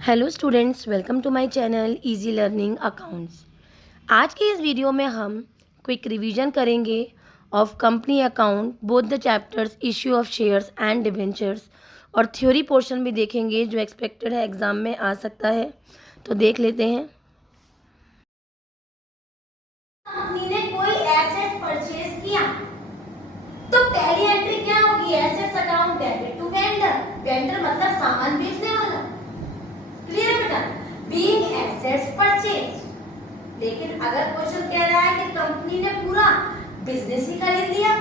Hello students, welcome to my channel easy learning accounts. आज के इस वीडियो में हम क्विक रिवीजन करेंगे of company account, both the chapters issue of shares and debentures, और theory portion भी देखेंगे जो एक्सपेक्टेड है एग्जाम में आ सकता है। तो देख लेते हैं। कंपनी ने कोई एसेट परचेज किया तो पहली एंट्री क्या होगी? Assets account debit to vendor. Vendor मतलब सामान बेचने वाला। क्लियर बेटा? Being assets purchase. लेकिन अगर क्वेश्चन कह रहा है कि कंपनी ने पूरा बिजनेस ही खरीद लिया,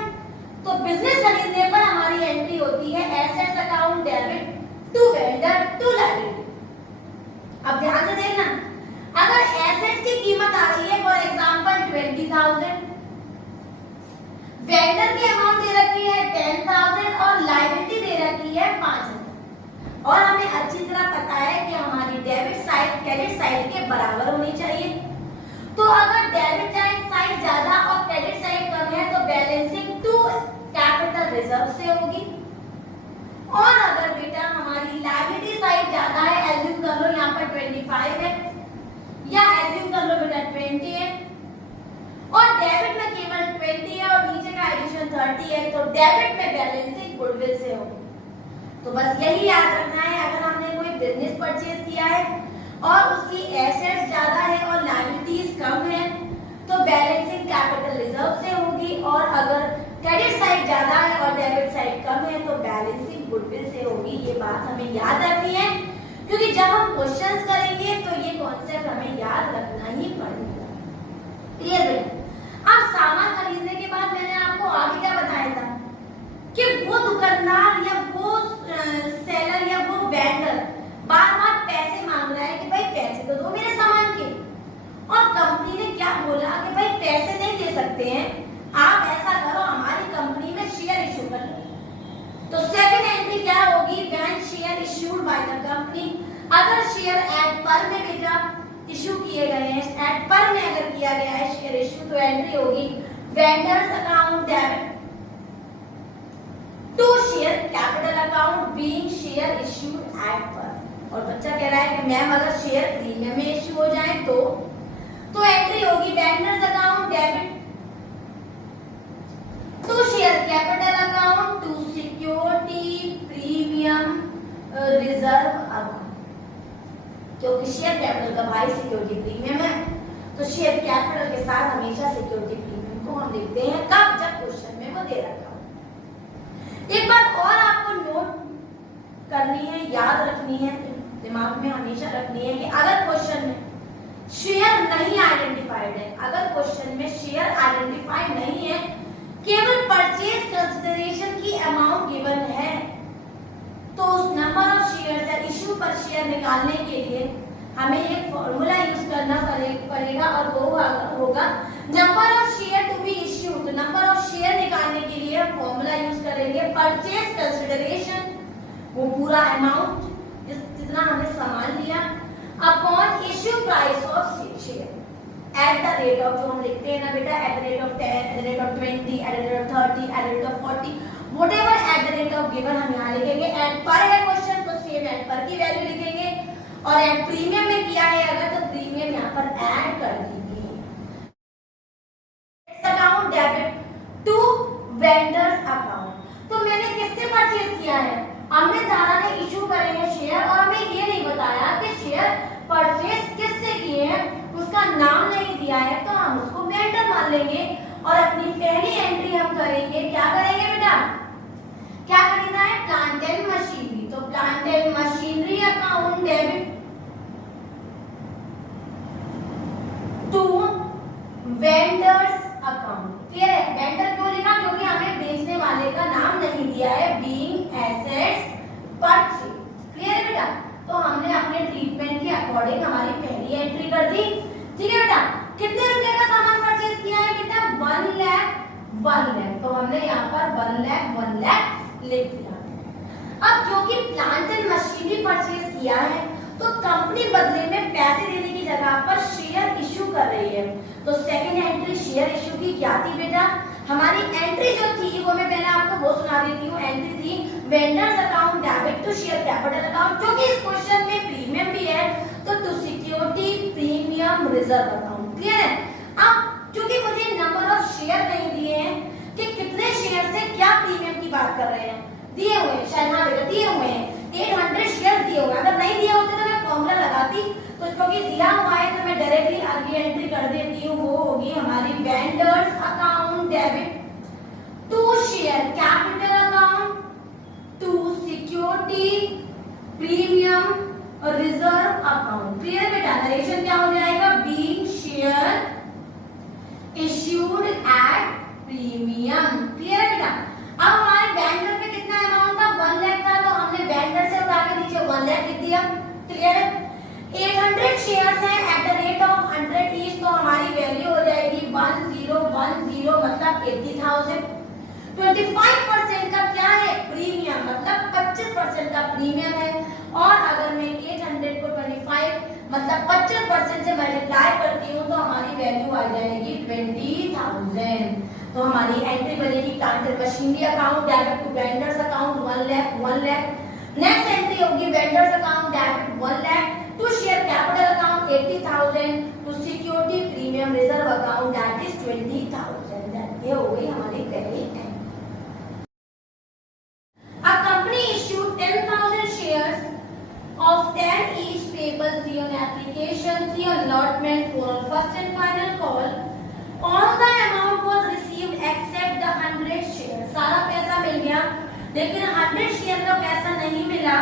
तो बिजनेस खरीदने पर हमारी एंट्री होती है assets account debit to vendor to liability. अब ध्यान से देखना, अगर एसेट्स की कीमत आ रही है फॉर एग्जांपल 20,000, वेंडर की अमाउंट दे रखी है 10,000 और लायबिलिटी दे रखी है 5,000, और हमें अच्छी तरह पता है कि हमारी डेबिट साइड क्रेडिट साइड के बराबर होनी चाहिए। तो अगर डेबिट साइड ज्यादा और क्रेडिट साइड कम है तो बैलेंसिंग टू कैपिटल रिजर्व से होगी। और अगर बेटा हमारी लायबिलिटी साइड ज्यादा है, एज्यूम कर लो यहाँ पर 25 है या एज्यूम कर लो बेटा 20 है, और डेबिट में केवल 20 है और नीचे का एडिशन 30 है, तो डेबिट में बैलेंसिंग गुडविल से होगी। तो बस यही याद रखना है, अगर हमने कोई बिजनेस परचेज किया है और उसकी एसेट्स ज्यादा है और लायबिलिटीज कम है तो बैलेंसिंग कैपिटल रिजर्व से होगी, और अगर क्रेडिट साइड ज्यादा है और डेबिट साइड कम है तो बैलेंसिंग गुडविल से होगी। ये बात हमें याद रखनी है, क्योंकि जब हम क्वेश्चंस करेंगे तो ये कॉन्सेप्ट हमें याद रखना ही पड़ेगा। क्लियर है? अब सामान खरीदने के बाद मैंने आपको आगे क्या बताया था कि वो दुकानदार या वो सेलर या वो वेंडर बार बार पैसे मांग रहा है कि भाई पैसे तो दो मेरे सामान के, और कंपनी ने क्या बोला कि भाई पैसे नहीं दे सकते हैं, आप ऐसा करो हमारी कंपनी में शेयर इश्यू कर लो। तो सेकंड एंट्री क्या होगी? When share issued by the company. अगर शेयर एट पर में बेटा इश्यू किए गए हैं, एट पर में अगर किया गया है शेयर इश्यू, तो एंट्री होगी vendors account debit to share capital account being share issued at par. और बच्चा कह रहा है कि मैम अगर शेयर प्रीमियम में इश्यू हो जाए तो एंट्री होगी vendors account debit to share capital account to security premium reserve account. क्योंकि शेयर कैपिटल का भाई सिक्योरिटी प्रीमियम है, तो शेयर कैपिटल के साथ हमेशा सिक्योरिटी प्रीमियम को हम देखते हैं कब? जब क्वेश्चन में वो दे रखा हो। एक बात और आपको नोट करनी है, याद रखनी है, दिमाग में हमेशा रखनी है कि अगर क्वेश्चन में शेयर नहीं आइडेंटिफाइड है, अगर क्वेश्चन में शेयर आइडेंटिफाइड नहीं है, केवल परचेज कंसिडरेशन की अमाउंट गिवन है, तो उस नंबर ऑफ शेयर्स या इश्यू पर शेयर निकालने के लिए हमें एक फॉर्मूला यूज करना पड़ेगा, और वो होगा number of share to be issued. तो नंबर ऑफ शेयर निकालने के लिए हम फॉर्मूला यूज करेंगे परचेज कंसिडरेशन, वो पूरा अमाउंट जितना हमने सामान लिया, upon issue price of share at the rate of, जो हम लिखते हैं ना बेटा, at the rate of 10, at the rate of 20, at the rate of 30, at the rate of 40, whatever at the rate of given हम यहाँ लिखेंगे। Eight par है क्वेश्चन तो सेम एट पर की वैल्यू लिखेंगे, और एट प्रीमियम में किया है अगर तो प्रीमियम यहाँ पर ऐड कर देंगे। Account debit to vendors account. तो मैंने किससे परचेज किया है? हमने धारा ने इशू करे हैं शेयर, और हमें ये नहीं बताया कि शेयर परचेज किससे किए हैं, उसका नाम नहीं दिया है, तो हम उसको वेंडर मान लेंगे। और अपनी पहली एंट्री हम करेंगे, क्या करेंगे बेटा? क्या खरीदना है? Plant and machinery. तो plant and machinery account debit to vendors account. Clear है? वेंडर क्यों लिखा? क्योंकि हमें बेचने वाले का नाम नहीं दिया है, बीइंग एसेट्स परचेज। क्लियर है बेटा? तो हमने अपने ट्रीटमेंट के अकॉर्डिंग हमारी पहली एंट्री कर दी। ठीक है बेटा? कितने रुपए का सामान परचेज किया है बेटा? 1 लाख 1 लाख, तो हमने यहाँ पर 1 लाख लिख दिया। अब क्योंकि प्लांट एंड मशीनरी परचेज किया है तो कंपनी बदले में पैसे देने की जगह पर शेयर इश्यू कर रही है, तो सेकंड एंट्री शेयर इश्यू की क्या थी बेटा? हमारी एंट्री जो थी वो मैं पहले आपको वो सुना देती हूँ। एंट्री थी vendors account debit to share capital account, क्योंकि इस क्वेश्चन में प्रीमियम भी है रिजर्व अकाउंट। क्लियर है? अब क्योंकि मुझे नंबर ऑफ शेयर नहीं दिए हैं कि कितने शेयर से क्या प्रीमियम की बात कर रहे हैं, दिए हुए हैं शायद, हाँ बेटा दिए हुए हैं 800 शेयर दिए हुए हैं। अगर नहीं दिए होते तो मैं फॉर्मूला लगाती, तो क्योंकि दिया हुआ है तो मैं डायरेक्टली आगे एंट्री कर देती हूँ। वो होगी हमारी vendors account debit to share capital account to security premium reserve account. Clear बेटा? नरेशन क्या हो जाएगा? Being share issued at premium. Clear है बेटा? अब हमारे वेंडर पे कितना अमाउंट था? 1 लाख था, तो हमने वेंडर से उठा के नीचे 1 लाख लिख दिया। क्लियर है? 800 शेयर्स हैं eight the rate of 100 each, तो हमारी वैल्यू हो जाएगी 1010 मतलब 80,000। 25% का क्या है? प्रीमियम, मतलब 25% का प्रीमियम है। और अगर मैं 800 को 25 मतलब 25% से मल्टीप्लाई करती हूँ तो हमारी वैल्यू आ जाएगी 20,000। तो हमारी एंट्री बनेगी plant and machinery account debit to vendors account 1 lakh. Next entry होगी vendors account debit 1 lakh to share capital account 80,000 to security premium reserve account that is 20,000। ये हो गई हमारी पहली entry. A company issued 10,000 shares of 10 each payable 3 on application, 3 on allotment, 4 on first and final call. All the amount was received except the 100 shares. सारा पैसा मिल गया लेकिन 100 share का पैसा नहीं मिला।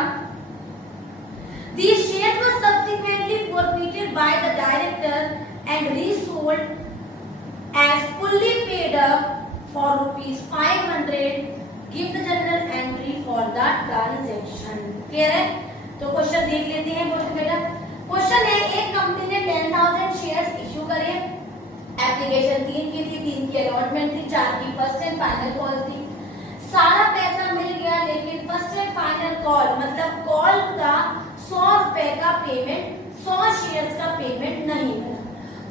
These shares were subsequently forfeited by the director and resold as fully paid up for ₹500. Give the journal entry for the transaction. Clear है? तो क्वेश्चन देख लेते हैं बेटा। क्वेश्चन है, एक कंपनी ने 10,000 शेयर्स इश्यू करे, एप्लीकेशन 3 की थी, 3 की अलॉटमेंट थी, 4 की फर्स्ट एंड फाइनल कॉल थी। सारा पैसा मिल गया लेकिन फर्स्ट एंड फाइनल कॉल मतलब कॉल का 100 रुपए का पेमेंट, 100 शेयर्स का पेमेंट नहीं मिला।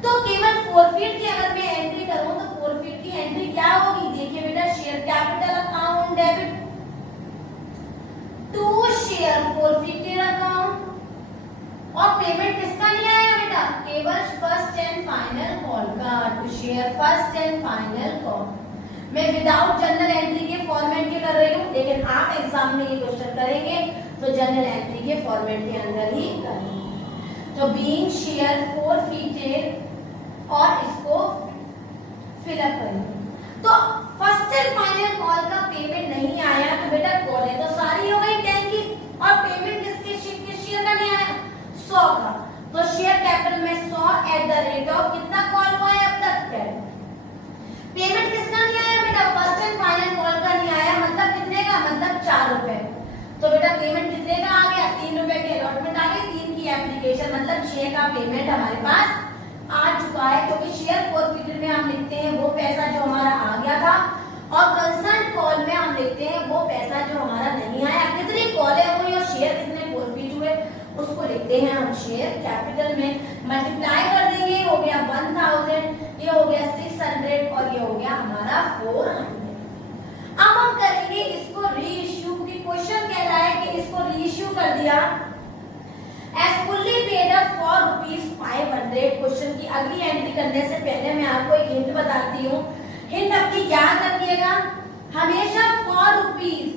तो केवल फॉरफिट की अगर मैं एंट्री करूं तो फॉरफिट की एंट्री क्या होगी? देखिए बेटा, share capital account debit to share forfeited account, और पेमेंट किसका नहीं आया बेटा? केवल फर्स्ट एंड फाइनल कॉल का, to share first and final call. मैं विदाउट जर्नल एंट्री के फॉर्मेट के कर रही हूँ, लेकिन आप एग्जाम में ये क्वेश्चन करेंगे तो जर्नल एंट्री के फॉर्मेट के अंदर ही करेंगे। तो बीइंग शेयर फॉरफिटेड और इसको फिलअप करेंगे। तो फर्स्ट एंड फाइनल कॉल का पेमेंट नहीं आया तो बेटा कॉल तो सारी हो गई 10 की, और पेमेंट किसके शेयर का नहीं आया? 100 का। तो शेयर कैपिटल में 100 एट द रेट ऑफ कितना कॉल हुआ है अब तक? 10। पेमेंट किसका नहीं आया बेटा? फर्स्ट एंड फाइनल कॉल का नहीं आया, मतलब कितने का? मतलब 4 रुपए। तो बेटा पेमेंट कितने का आ गया? 3 रुपए की अलॉटमेंट आ गई, 3 की एप्लीकेशन मतलब 6 का पेमेंट हमारे पास आ चुका है। क्योंकि शेयर फॉरफिटेड में हम लिखते हैं वो पैसा जो हमारा आ गया था, और कंसर्न कॉल में हम लिखते हैं वो पैसा जो हमारा नहीं आया। कितनी कॉलें हुई और शेयर कितने फॉरफिट हुए उसको लिखते हैं हम शेयर कैपिटल में। मल्टीप्लाई कर देंगे, ये हो गया 1000, ये हो गया 600 और ये हो गया हमारा 400। अब हम करेंगे इसको री इश्यू, क्योंकि क्वेश्चन कह रहा है कि इसको री इश्यू कर दिया as fully paid up for ₹500। Question की अगली एंट्री करने से पहले मैं आपको एक हिंट बताती हूँ। हिंट अपनी याद रखिएगा, हमेशा फॉर रुपीज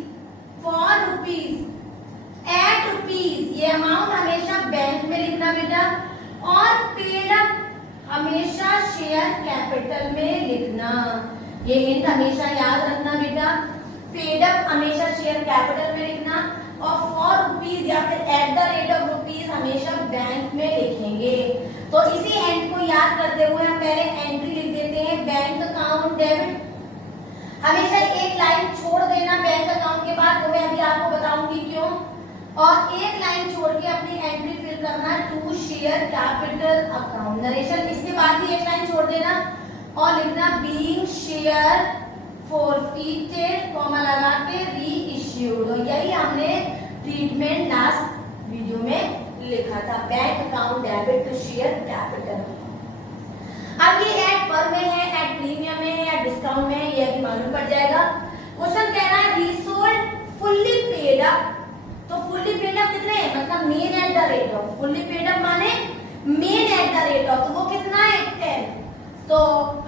एट रुपीज ये अमाउंट हमेशा बैंक में लिखना बेटा, और पेड अप हमेशा शेयर कैपिटल में लिखना। ये हिंट हमेशा याद रखना बेटा, पेड अप हमेशा शेयर कैपिटल में लिखना, और फॉर रुपीज या फिर eight the rate of rupees हमेशा बैंक में लिखेंगे। तो इसी एंड को याद करते हुए हम पहले एंट्री लिख देते हैं बैंक अकाउंट डेबिट। हमेशा एक लाइन छोड़ देना बैंक अकाउंट के बाद, वो मैं अभी आपको बताऊंगी क्यों, और एक लाइन छोड़ के अपनी एंट्री फिल करना to share capital account. Narration इसके बाद भी एक लाइन छोड़ देना और लिखना बीइंग शेयर फॉरफिटेड कॉमा लगा के री इश्यूड। यही हमने ट्रीटमेंट लास्ट वीडियो में लिखा था, bank account debit to share capital. अब ये एड पर में है, एड प्रीमियम में है या डिस्काउंट में है, ये अभी मालूम पड़ जाएगा। क्वेश्चन कह रहा है रीसोल्ड फुल्ली पेड अप, तो फुल्ली पेड अप कितने हैं? मतलब men at the rate of, fully paid up माने men at the rate of, तो वो कितना तो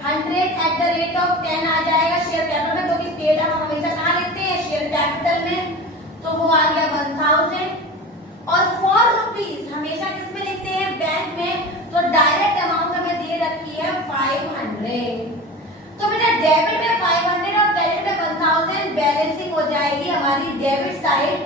100/10 आ जाएगा शेयर कैपिटल में, क्योंकि पेड अप हम हमेशा कहाँ लिखते हैं, शेयर कैपिटल में, तो वो आ गया 1000। और फॉर रुपीज हमेशा किस में लिखते हैं, बैंक में, तो डायरेक्ट अमाउंट हमें दे रखी है 500। तो बेटा डेबिट में 500 और क्रेडिट में 1000, बैलेंसिंग हो जाएगी हमारी debit side.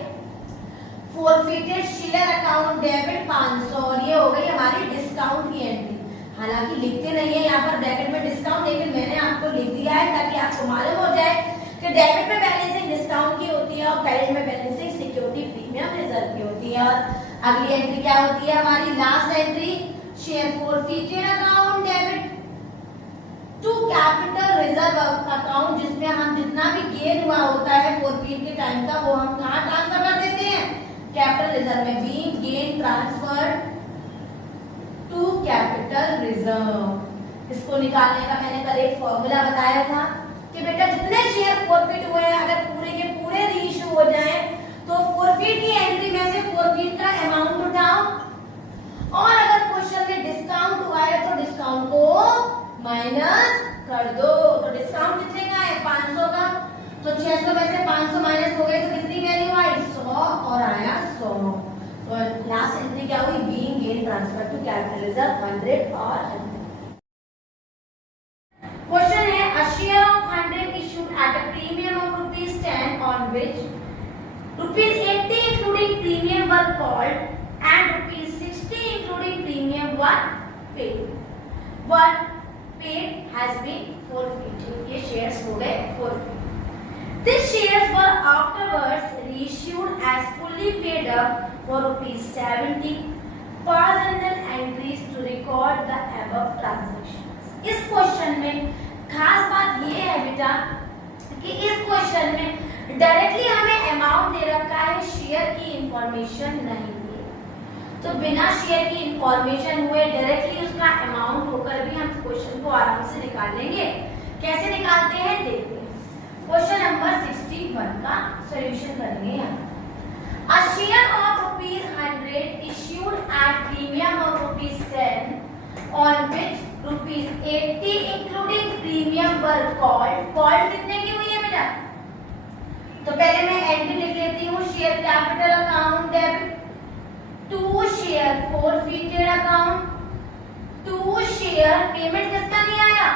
Forfeited share account debit 500, और ये हो गई हमारी डिस्काउंट की एंट्री। हालांकि लिखते नहीं है यहाँ पर ब्रैकेट में डिस्काउंट, लेकिन मैंने आपको लिख दिया है ताकि आपको मालूम हो जाए कि डेबिट में बैलेंसिंग डिस्काउंट की होती है और क्रेडिट में बैलेंसिंग सिक्योरिटी प्रीमियम रिजर्व की होती है। और अगली एंट्री क्या होती है हमारी, last entry, share forfeited account debit to capital reserve account, जिसमें हम जितना भी गेन हुआ होता है फॉरफिट के टाइम का, वो हम कहाँ ट्रांसफर कर देते हैं, कैपिटल रिजर्व में। Being gain transfer to capital reserve, इसको निकालने का मैंने कल एक फॉर्मूला बताया था कि बेटा जितने शेयर फॉरफिट हुए हैं अगर पूरे के पूरे रीइश्यू हो जाए तो फॉरफिट की एंट्री में से फॉरफिट का अमाउंट उठाओ, और अगर क्वेश्चन में डिस्काउंट हुआ है तो डिस्काउंट को माइनस कर दो। तो डिस्काउंट कितने का है, 500 का, तो 600 में से 500 माइनस हो गए तो कितनी वैल्यू आई, 100, और आया 100। तो लास्ट एंट्री क्या हुई, being gain transfer to capital reserve 100 और 100। क्वेश्चन है, a share of 100 issued at a premium of ₹10 on which ₹80 including premium were called and ₹60 including premium were paid. Were paid has been forfeited, ये shares हो गए forfeit. These shares were afterwards reissued as fully paid up for ₹70 per journal entries to record the above transactions। इस question में खास बात ये है बेटा कि इस क्वेश्चन में डायरेक्टली हमें अमाउंट दे रखा है, शेयर की इंफॉर्मेशन नहीं दी है। तो बिना शेयर की इंफॉर्मेशन हुए डायरेक्टली उसका अमाउंट होकर भी हम क्वेश्चन को आराम से निकाल लेंगे। कैसे निकालते हैं देखते हैं। क्वेश्चन नंबर 61 का सॉल्यूशन करेंगे यहाँ। A share of ₹100 issued at premium of ₹10 on which ₹80 including premium were called। called कितने की हुई है बेटा, तो पहले मैं एंट्री लिख लेती हूँ, share capital account debit to share forfeited account to share payment किसका नहीं आया,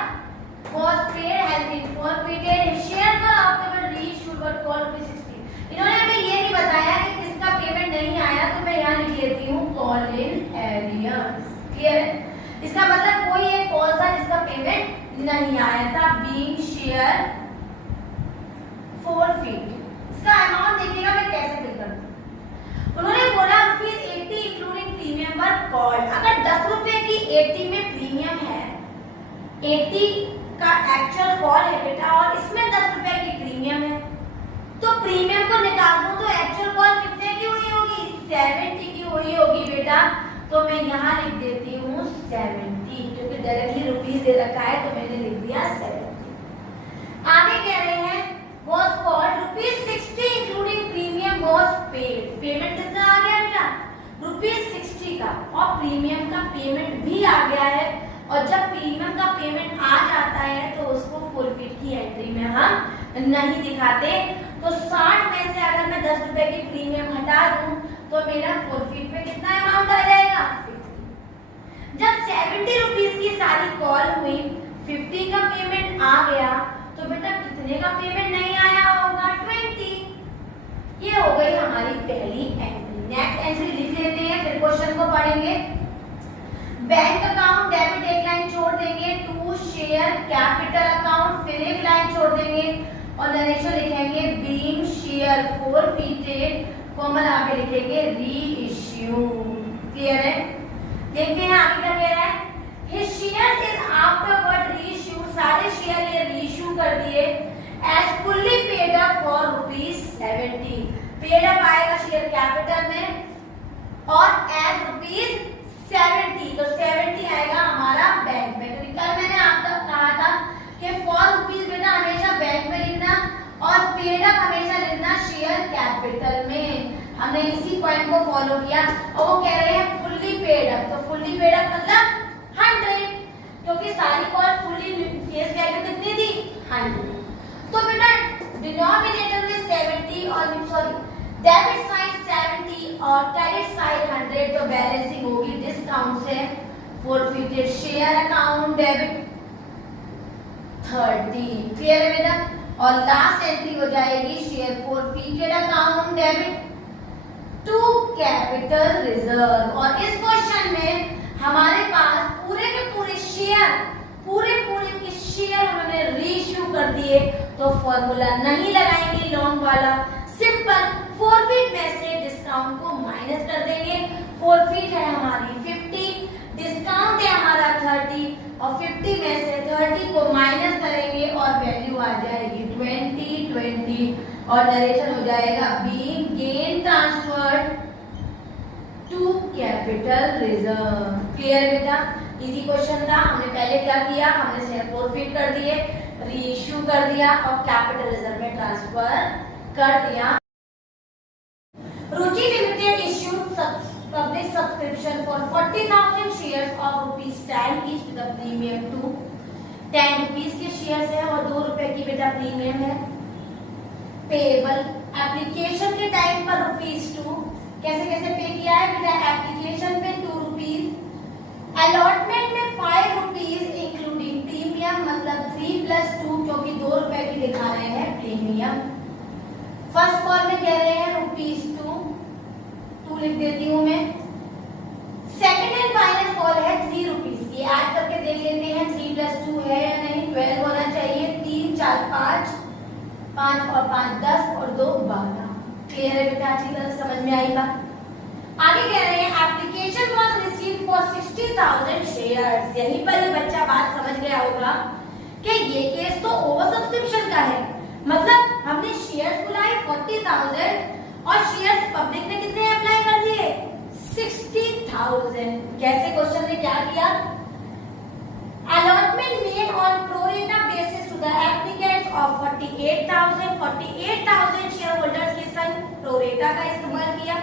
was paid has been forfeited, share were afterward reissued were called ₹60। इन्होंने हमें ये नहीं बताया कि किसका पेमेंट नहीं आया, तो मैं यहाँ लिख लेती हूँ कॉल इन एरियर्स। क्लियर है, इसका मतलब कोई एक कॉल था जिसका पेमेंट नहीं आया था, बीइंग शेयर फॉरफिट। इसका अमाउंट देखिएगा मैं कैसे फिल करती हूँ। उन्होंने बोला ₹80 इंक्लूडिंग प्रीमियम वर कॉल्ड। अगर 10 रुपए की 80 में प्रीमियम है, 80 का एक्चुअल कॉल है बेटा, और इसमें 10 रुपए की प्रीमियम है, तो प्रीमियम को निकाल दूं तो एक्चुअल कॉल कितने की हुई होगी, 70 की हुई होगी बेटा। तो मैं यहाँ लिख देती हूँ 70, क्योंकि डायरेक्टली रुपीस दे रखा है तो मैंने लिख दिया 70। आगे कह रहे हैं was called ₹60 including premium was paid। Payment कितना आ गया बेटा, ₹60 का, और प्रीमियम का पेमेंट भी आ गया है। और जब प्रीमियम का पेमेंट आ जाता है तो उसको फॉरफिट की एंट्री में हम नहीं दिखाते। तो 60 में से अगर मैं 10 रुपए की प्रीमियम हटा दूं तो मेरा फॉरफिट में कितना अमाउंट आ जाएगा, 50। जब 70 रुपीस की सारी कॉल हुई, 50 का पेमेंट आ गया, तो बेटा कितने का पेमेंट नहीं आया होगा, 20। ये हो गई हमारी पहली एंट्री। नेक्स्ट एंट्री लिख लेते हैं, फिर क्वेश्चन को पढ़ेंगे। बैंक अकाउंट डेबिट एक लाइन छोड़ देंगे, टू शेयर कैपिटल अकाउंट फिर एक लाइन छोड़ देंगे, और नरेशन लिखेंगे बीइंग शेयर फॉरफिटेड, कॉमन आगे लिखेंगे री इश्यू। क्लियर है, देखते हैं आगे क्या कह रहा है। His share is afterward reissue, सारे शेयर ये री इश्यू कर दिए as fully paid up for ₹70। Paid up आएगा शेयर कैपिटल में, और एज ₹70, तो 70 आएगा हमारा बैंक में। तो कल मैंने आपको कहा था कि फॉर रुपीस बेटा हमेशा बैंक में लिखना, और पेड अप हमेशा लिखना शेयर कैपिटल में। हमने इसी पॉइंट को फॉलो किया, और वो कह रहे हैं फुल्ली पेड अप, तो फुल्ली पेड अप मतलब 100, क्योंकि सारी कॉल फुल है forfeited share account debit 30। Clear है बेटा? और लास्ट एंट्री हो जाएगी share forfeited account debit to capital reserve. और इस क्वेश्चन में हमारे पास पूरे के पूरे शेयर के शेयर उन्होंने रीइश्यू कर दिए, तो फॉर्मूला नहीं लगाएंगे लॉन्ग वाला, सिंपल फॉरफिट में से डिस्काउंट को माइनस कर देंगे। फॉरफिट है हमारी 50, डिस्काउंट है हमारा 30 और 50 में से 30 को माइनस करेंगे और वैल्यू आ जाएगी 20 और डायरेक्शन हो जाएगा being gain transferred to capital reserve. Clear बेटा? इजी क्वेश्चन था। हमने पहले क्या किया, हमने शेयर फॉरफिट कर दिए, रीइश्यू कर दिया और कैपिटल रिजर्व में ट्रांसफर कर दिया। Ruchi limited issued public subscription for 40,000 shares of ₹10 each with a premium to 10 rupees के शेयर्स है और 2 रुपए की बेटा प्रीमियम है। पेबल एप्लीकेशन के टाइम पर ₹2 कैसे कैसे पे किया है बेटा? एप्लीकेशन पे 2 रुपीस, अलॉटमेंट में 5 रुपीस इंक्लूडिंग प्रीमियम, मतलब 3 + 2 क्योंकि 2 रुपए की दिखा रहे हैं प्रीमियम। फर्स्ट कॉल में कह रहे हैं ₹2 लिख देती हूं मैं। सेकंड एंड फाइनल कॉल है 3 रुपीस की। ऐड करके देख लेते हैं 3 + 2 है या नहीं। 12 होना चाहिए। 3 4 5 5 और 5 10 और 2 12। क्लियर है बेटा? अच्छी तरह समझ में आई बात? आगे कह रहे हैं application was received for 60,000 shares. यहीं पर ही बच्चा बात समझ गया होगा कि ये केस तो ओवर सब्सक्रिप्शन का है, मतलब हमने शेयर्स बुलाए 40,000 और शेयर्स पब्लिक ने कितने अप्लाई कर दिए? 60,000। कैसे क्वेश्चन ने क्या किया? Allotment made on pro rata basis to the applicants of 48,000 share holders के संग प्रोरेटा का इस्तेमाल किया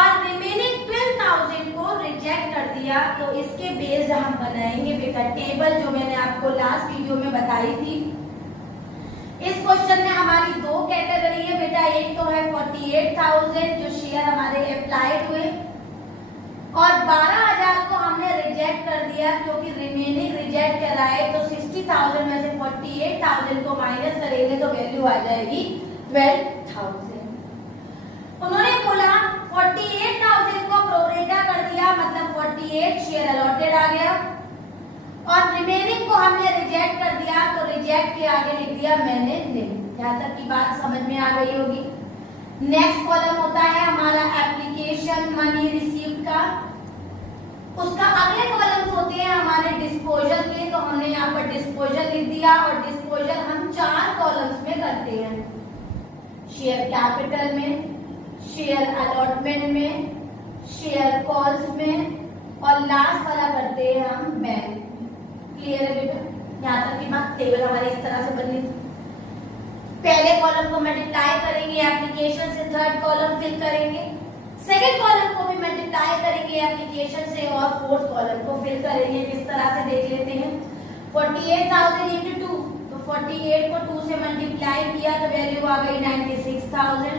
और रिमेनिंग 12,000 को रिजेक्ट कर दिया। तो इसके बेस्ड हम बनाएंगे बेटा टेबल, जो मैंने आपको लास्ट वीडियो में बताई थी। इस क्वेश्चन में हमारी 2 कैटेगरी है बेटा। एक तो है 48,000 जो शेयर हमारे अप्लाइड हुए और 12,000 को हमने रिजेक्ट कर दिया क्योंकि रिमेनिंग रिजेक्ट कराए। तो 60,000 में से 48,000 को माइनस करेंगे तो वैल्यू आ जाएगी 12,000। उन्होंने बोला 48,000 को प्रोरेटा कर दिया, मतलब 48 शेयर अलॉटेड आ गया और रिमेनिंग को हमने रिजेक्ट कर दिया, तो रिजेक्ट के आगे लिख दिया मैंने नहीं। यहाँ तक की बात समझ में आ गई होगी। नेक्स्ट कॉलम होता है हमारा एप्लीकेशन मनी रिसीव्ड का, उसका अगले कॉलम्स होते हैं हमारे डिस्पोजल के। तो हमने यहाँ पर डिस्पोजल लिख दिया और डिस्पोजल हम 4 कॉलम्स में करते हैं, शेयर कैपिटल में, शेयर अलॉटमेंट में, शेयर कॉल्स में और लास्ट वाला करते हैं हम बैंक। क्लियर है बेटा? यहाँ तक की बात। टेबल हमारी इस तरह से बननी थी। पहले कॉलम को मल्टीप्लाई करेंगे एप्लीकेशन से, थर्ड कॉलम फिल करेंगे, सेकंड कॉलम को भी मल्टीप्लाई करेंगे एप्लीकेशन से और फोर्थ कॉलम को फिल करेंगे। किस तरह से देख लेते हैं। 48,000 × 2, तो 48 को 2 से मल्टीप्लाई किया तो वैल्यू आ गई 96,000।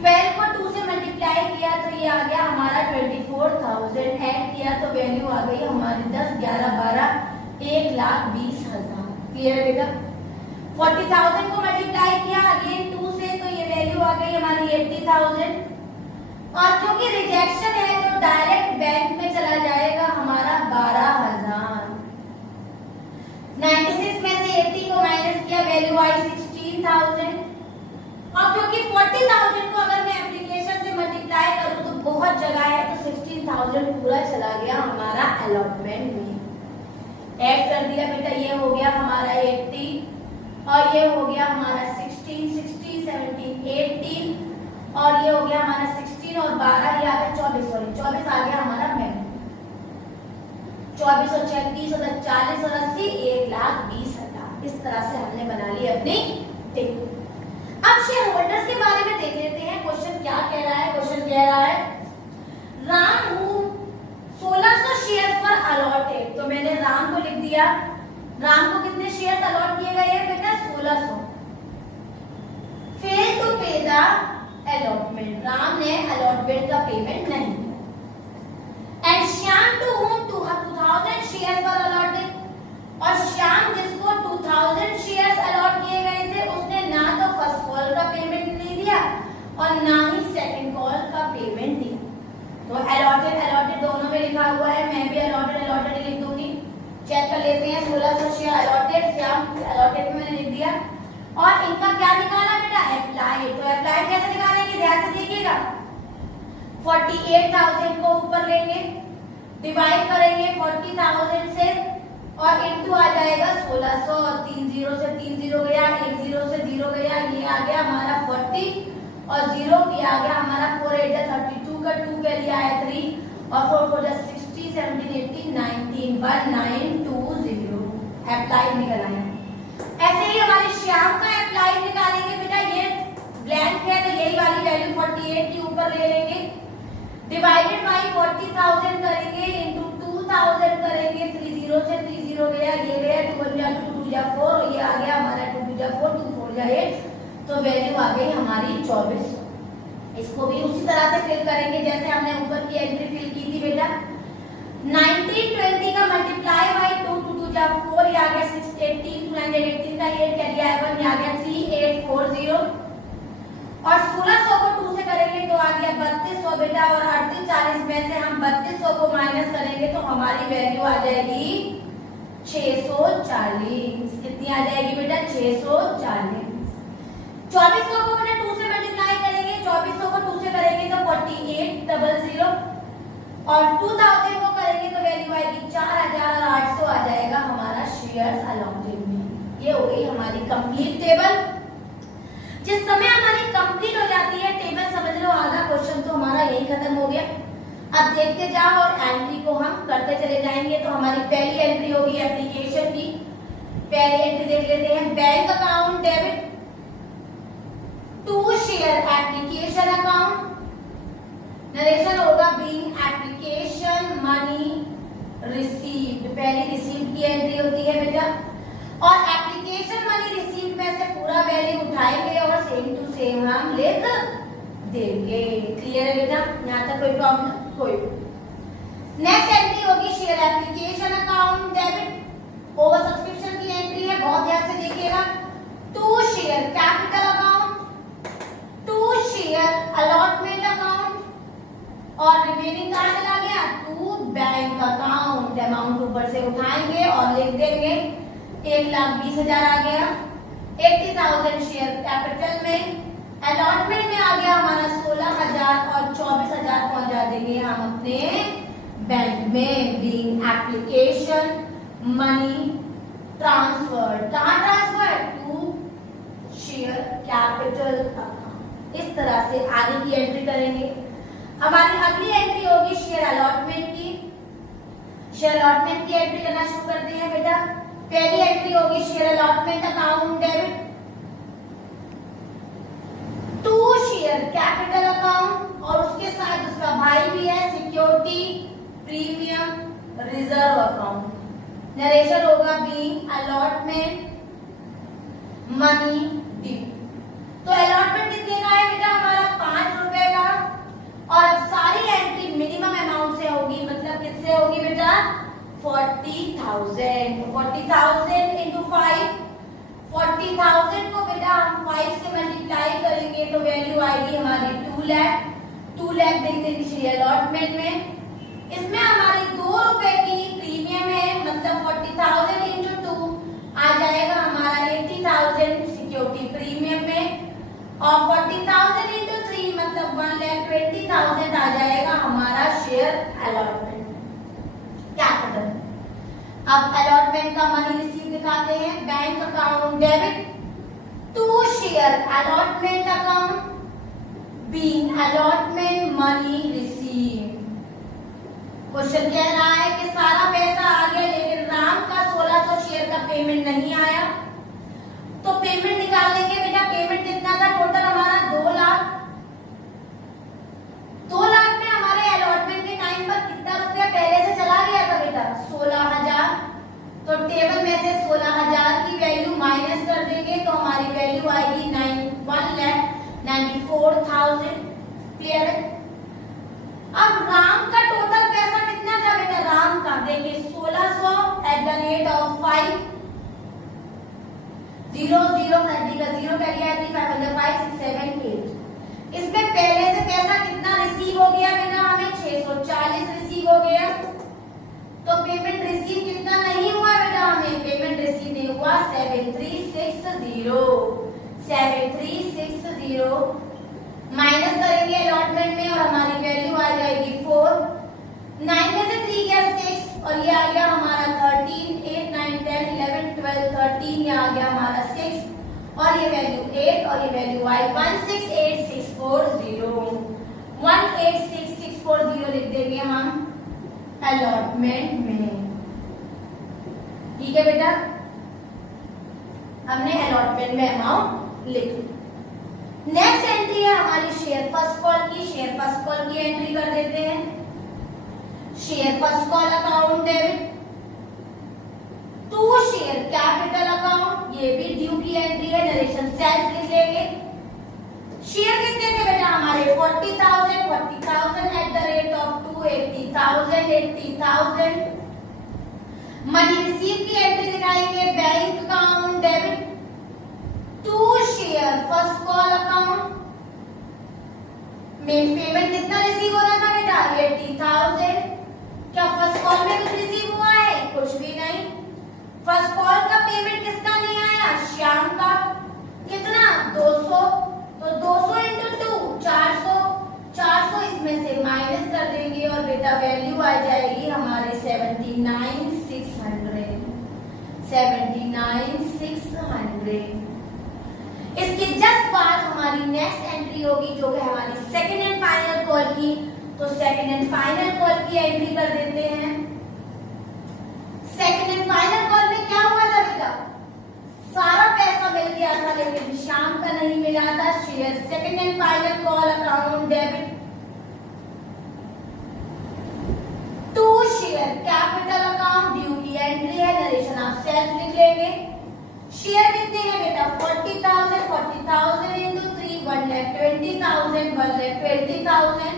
12 को 2 से मल्टीप्लाई किया तो ये आ गया हमारा 24,000। ऐड किया तो वैल्यू आ गई हमारी 10 11 12 1,20,000। क्लियर है बेटा? 40,000 को मल्टीप्लाई किया अगेन 2 से तो ये वैल्यू आ गई हमारी 80,000 और क्योंकि रिजेक्शन है तो डायरेक्ट बैंक में चला जाएगा हमारा 12,000। 96 में से 80 को माइनस किया वैल्यू आई 16,000 और क्योंकि 40,000 को अगर मैं एप्लीकेशन से मल्टीप्लाई करूं तो बहुत जगह है तो 16,000 पूरा चला गया हमारा अलॉटमेंट में। ऐड कर दिया बेटा, ये हो गया हमारा 80 और ये हो गया हमारा 16 16 17 18 और ये हो गया हमारा 16 और 12 ये आ गया 24 24 आ गया हमारा में 24 और 36 और 40 और 80 1,20,000। इस तरह से हमने बना ली अपनी टेबल। अब शेयर होल्डर्स के बारे में देख लेते हैं। क्वेश्चन क्या कह रहा है? क्वेश्चन कह रहा है राम हूं 1600 शेयर पर अलॉटेड। तो मैंने राम को लिख दिया। राम को कितने शेयर अलॉट किए गए हैं बेटा? 1600। फेल टू पे द अलॉटमेंट, राम ने अलॉटमेंट का पेमेंट नहीं किया। एंड लिखा हुआ है, मैं भी अलॉटेड लिख दूंगी। चेक कर लेते हैं, 1600 शेयर अलॉटेड, अलॉटेड में मैंने लिख दिया। और इनका क्या निकाला बेटा, अप्लाइड। तो अप्लाइड कैसे निकालेंगे, ध्यान से देखिएगा। 48,000 को ऊपर लेंगे, डिवाइड करेंगे 40,000 से और इनटू आ जाएगा 1600 और 3 0 से 3 0 गया, 1 0 से 0 गया, ये आ गया हमारा 40 और 0 ये आ गया हमारा 4 8 32 का 2 के लिए आया 3 और 4 4 60 17 18 19 1920 अप्लाइड निकल आया। ऐसे ही हमारे श्याम का अप्लाइड निकालेंगे बेटा, ये ब्लैंक है तो यही वाली वैल्यू 48 के ऊपर ले लेंगे, डिवाइडेड बाय 40,000 करेंगे, इनटू 2000 करेंगे, 3 0 से 3 0 गया, ये गया 2 1 जा 2 2 जा 4 और ये आ गया हमारा 2 2 जा 4 2 4 जा 8, तो वैल्यू आ गई हमारी 2400। इसको भी उसी तरह से फिल करेंगे जैसे हमने ऊपर की एंट्री फिल की थी बेटा। 1920 का मल्टीप्लाई बाय 2 2 2 जा 4, ये आ गया 618, 218 का 8 क्या दिया है 1, ये आ गया 3840 और 1600 को 2 से करेंगे तो आ गया 3200 बेटा, और 38 40 में से हम 3200 को माइनस करेंगे तो हमारी वैल्यू आ जाएगी 640। कितनी आ जाएगी बेटा, 640। 2400 को बेटा 2 से मल्टीप्लाई करेंगे, 2400 को 2 से करेंगे तो 4800 और 2000 को करेंगे तो वैल्यू आएगी 4800 आ जाएगा हमारा शेयर्स अलॉटेड में। ये हो गई हमारी कंप्लीट टेबल। जिस समय हमारी कंप्लीट हो जाती है टेबल, समझ लो आधा क्वेश्चन तो हमारा यही खत्म हो गया। अब देखते जाओ और एंट्री को हम करते चले जाएंगे। तो हमारी पहली एंट्री होगी एप्लीकेशन की। पहली एंट्री देख लेते हैं, bank account debit to share application account. Narration होगा बीइंग एप्लीकेशन मनी रिसीव्ड। पहली रिसीव्ड की एंट्री होती है बेटा, और एप्लीकेशन मनी रिसीव्ड में से पूरा वैल्यू उठाएंगे और सेम टू सेम हम लिख देंगे। क्लियर है बेटा, यहाँ तक कोई प्रॉब्लम? कोई। नेक्स्ट एंट्री होगी share application account debit. Over subscription की एंट्री है, बहुत ध्यान से देखिएगा। To share capital account, to share allotment account और रिमेनिंग कहाँ चला गया, टू बैंक अकाउंट। अमाउंट ऊपर से उठाएंगे और लिख देंगे 1,20,000 आ गया। 80,000 शेयर कैपिटल में, अलॉटमेंट में आ गया हमारा 16,000 और 24,000 पहुंचा देंगे हम अपने बैंक में। बीइंग एप्लीकेशन मनी ट्रांसफर, कहाँ transfer, to share capital account. इस तरह से आगे की एंट्री करेंगे। हमारी अगली एंट्री होगी शेयर अलॉटमेंट की। शेयर अलॉटमेंट की एंट्री करना शुरू करते हैं बेटा। पहली एंट्री होगी share allotment account debit to share capital account और उसके साथ उसका भाई भी है security premium reserve account. Narration होगा बीइंग अलॉटमेंट मनी ड्यू। तो अलॉटमेंट कितने का है बेटा, हमारा 5 रुपए का, और अब सारी एंट्री मिनिमम अमाउंट से होगी, मतलब किससे होगी बेटा, 40,000। 40,000 इंटू 5, 40,000 को बेटा हम 5 से मल्टीप्लाई करेंगे तो वैल्यू आएगी हमारी 2 लाख। 2 लाख देख देंगे शेयर अलॉटमेंट में। इसमें हमारी 2 रुपए की प्रीमियम है, मतलब 40,000 इंटू 2 आ जाएगा हमारा 80,000 सिक्योरिटी प्रीमियम में, और 40,000 इंटू 3 मतलब 1,20,000 आ जाएगा हमारा शेयर अलॉटमेंट। क्या खत्म? अब अलॉटमेंट का मनी रिसीव दिखाते हैं। Bank account debit to share allotment account being allotment money receive. Question कह रहा है कि सारा पैसा आ गया लेकिन राम का 1600 शेयर का पेमेंट नहीं आया, तो पेमेंट निकाल लेंगे बेटा। पेमेंट कितना था टोटल हमारा, 2 लाख। 2 लाख में हमारे अलॉटमेंट के टाइम पर कितना रुपया पहले से चला गया था बेटा, 16,000। तो टेबल में से 16,000 की वैल्यू माइनस कर देंगे तो हमारी वैल्यू आएगी 1,94,000। क्लियर है? अब राम का टोटल पैसा कितना था बेटा, राम का देखिए 1600 एट द रेट ऑफ 5 0 0 30 का 0 कर लिया 5 6 7 8। इसमें पहले से पैसा कितना रिसीव हो गया बेटा, हमें 640 रिसीव हो गया। 7360 माइनस करेंगे अलॉटमेंट में और हमारी वैल्यू आ जाएगी 4। 9 में से 3 गया 6 और ये आ गया हमारा 13। 8 9 10 11 12 13 ये आ गया हमारा 6 और ये वैल्यू 8 और ये वैल्यू आई 1686640 1686640 लिख देंगे हम अलॉटमेंट में। ठीक है बेटा, हमने अलॉटमेंट में अमाउंट लिख ली। नेक्स्ट एंट्री है हमारी शेयर फर्स्ट कॉल की। शेयर फर्स्ट कॉल की एंट्री कर देते हैं। Share first call account debit to share capital account, ये भी ड्यू की एंट्री है। नरेशन सेल्फ लिख लेंगे। शेयर कितने थे बेटा हमारे 40,000 at the rate of 2 80,000 money receive की एंट्री दिखाएंगे। Bank account debit to share first call account में पेमेंट कितना रिसीव होना था बेटा 80,000। क्या फर्स्ट कॉल में कुछ रिसीव हुआ है? कुछ भी नहीं। फर्स्ट कॉल का पेमेंट किसका नहीं आया? श्याम का। कितना 200, तो 200 इंटू 2 400 इसमें से माइनस कर देंगे और बेटा वैल्यू आ जाएगी हमारे 79,600। इसके जस्ट बाद हमारी नेक्स्ट एंट्री होगी जो है हमारी सेकंड एंड फाइनल कॉल की। तो सेकंड एंड फाइनल कॉल की एंट्री कर देते हैं। सेकंड एंड फाइनल कॉल में क्या हुआ था बेटा? सारा पैसा मिल गया था लेकिन श्याम का नहीं मिला था। Share second and final call account debit to share capital account, due की एंट्री है। नरेशन आप सेल्फ लिख लेंगे। शेयर कितने हैं बेटा 40,000 इंटू 3 1,20,000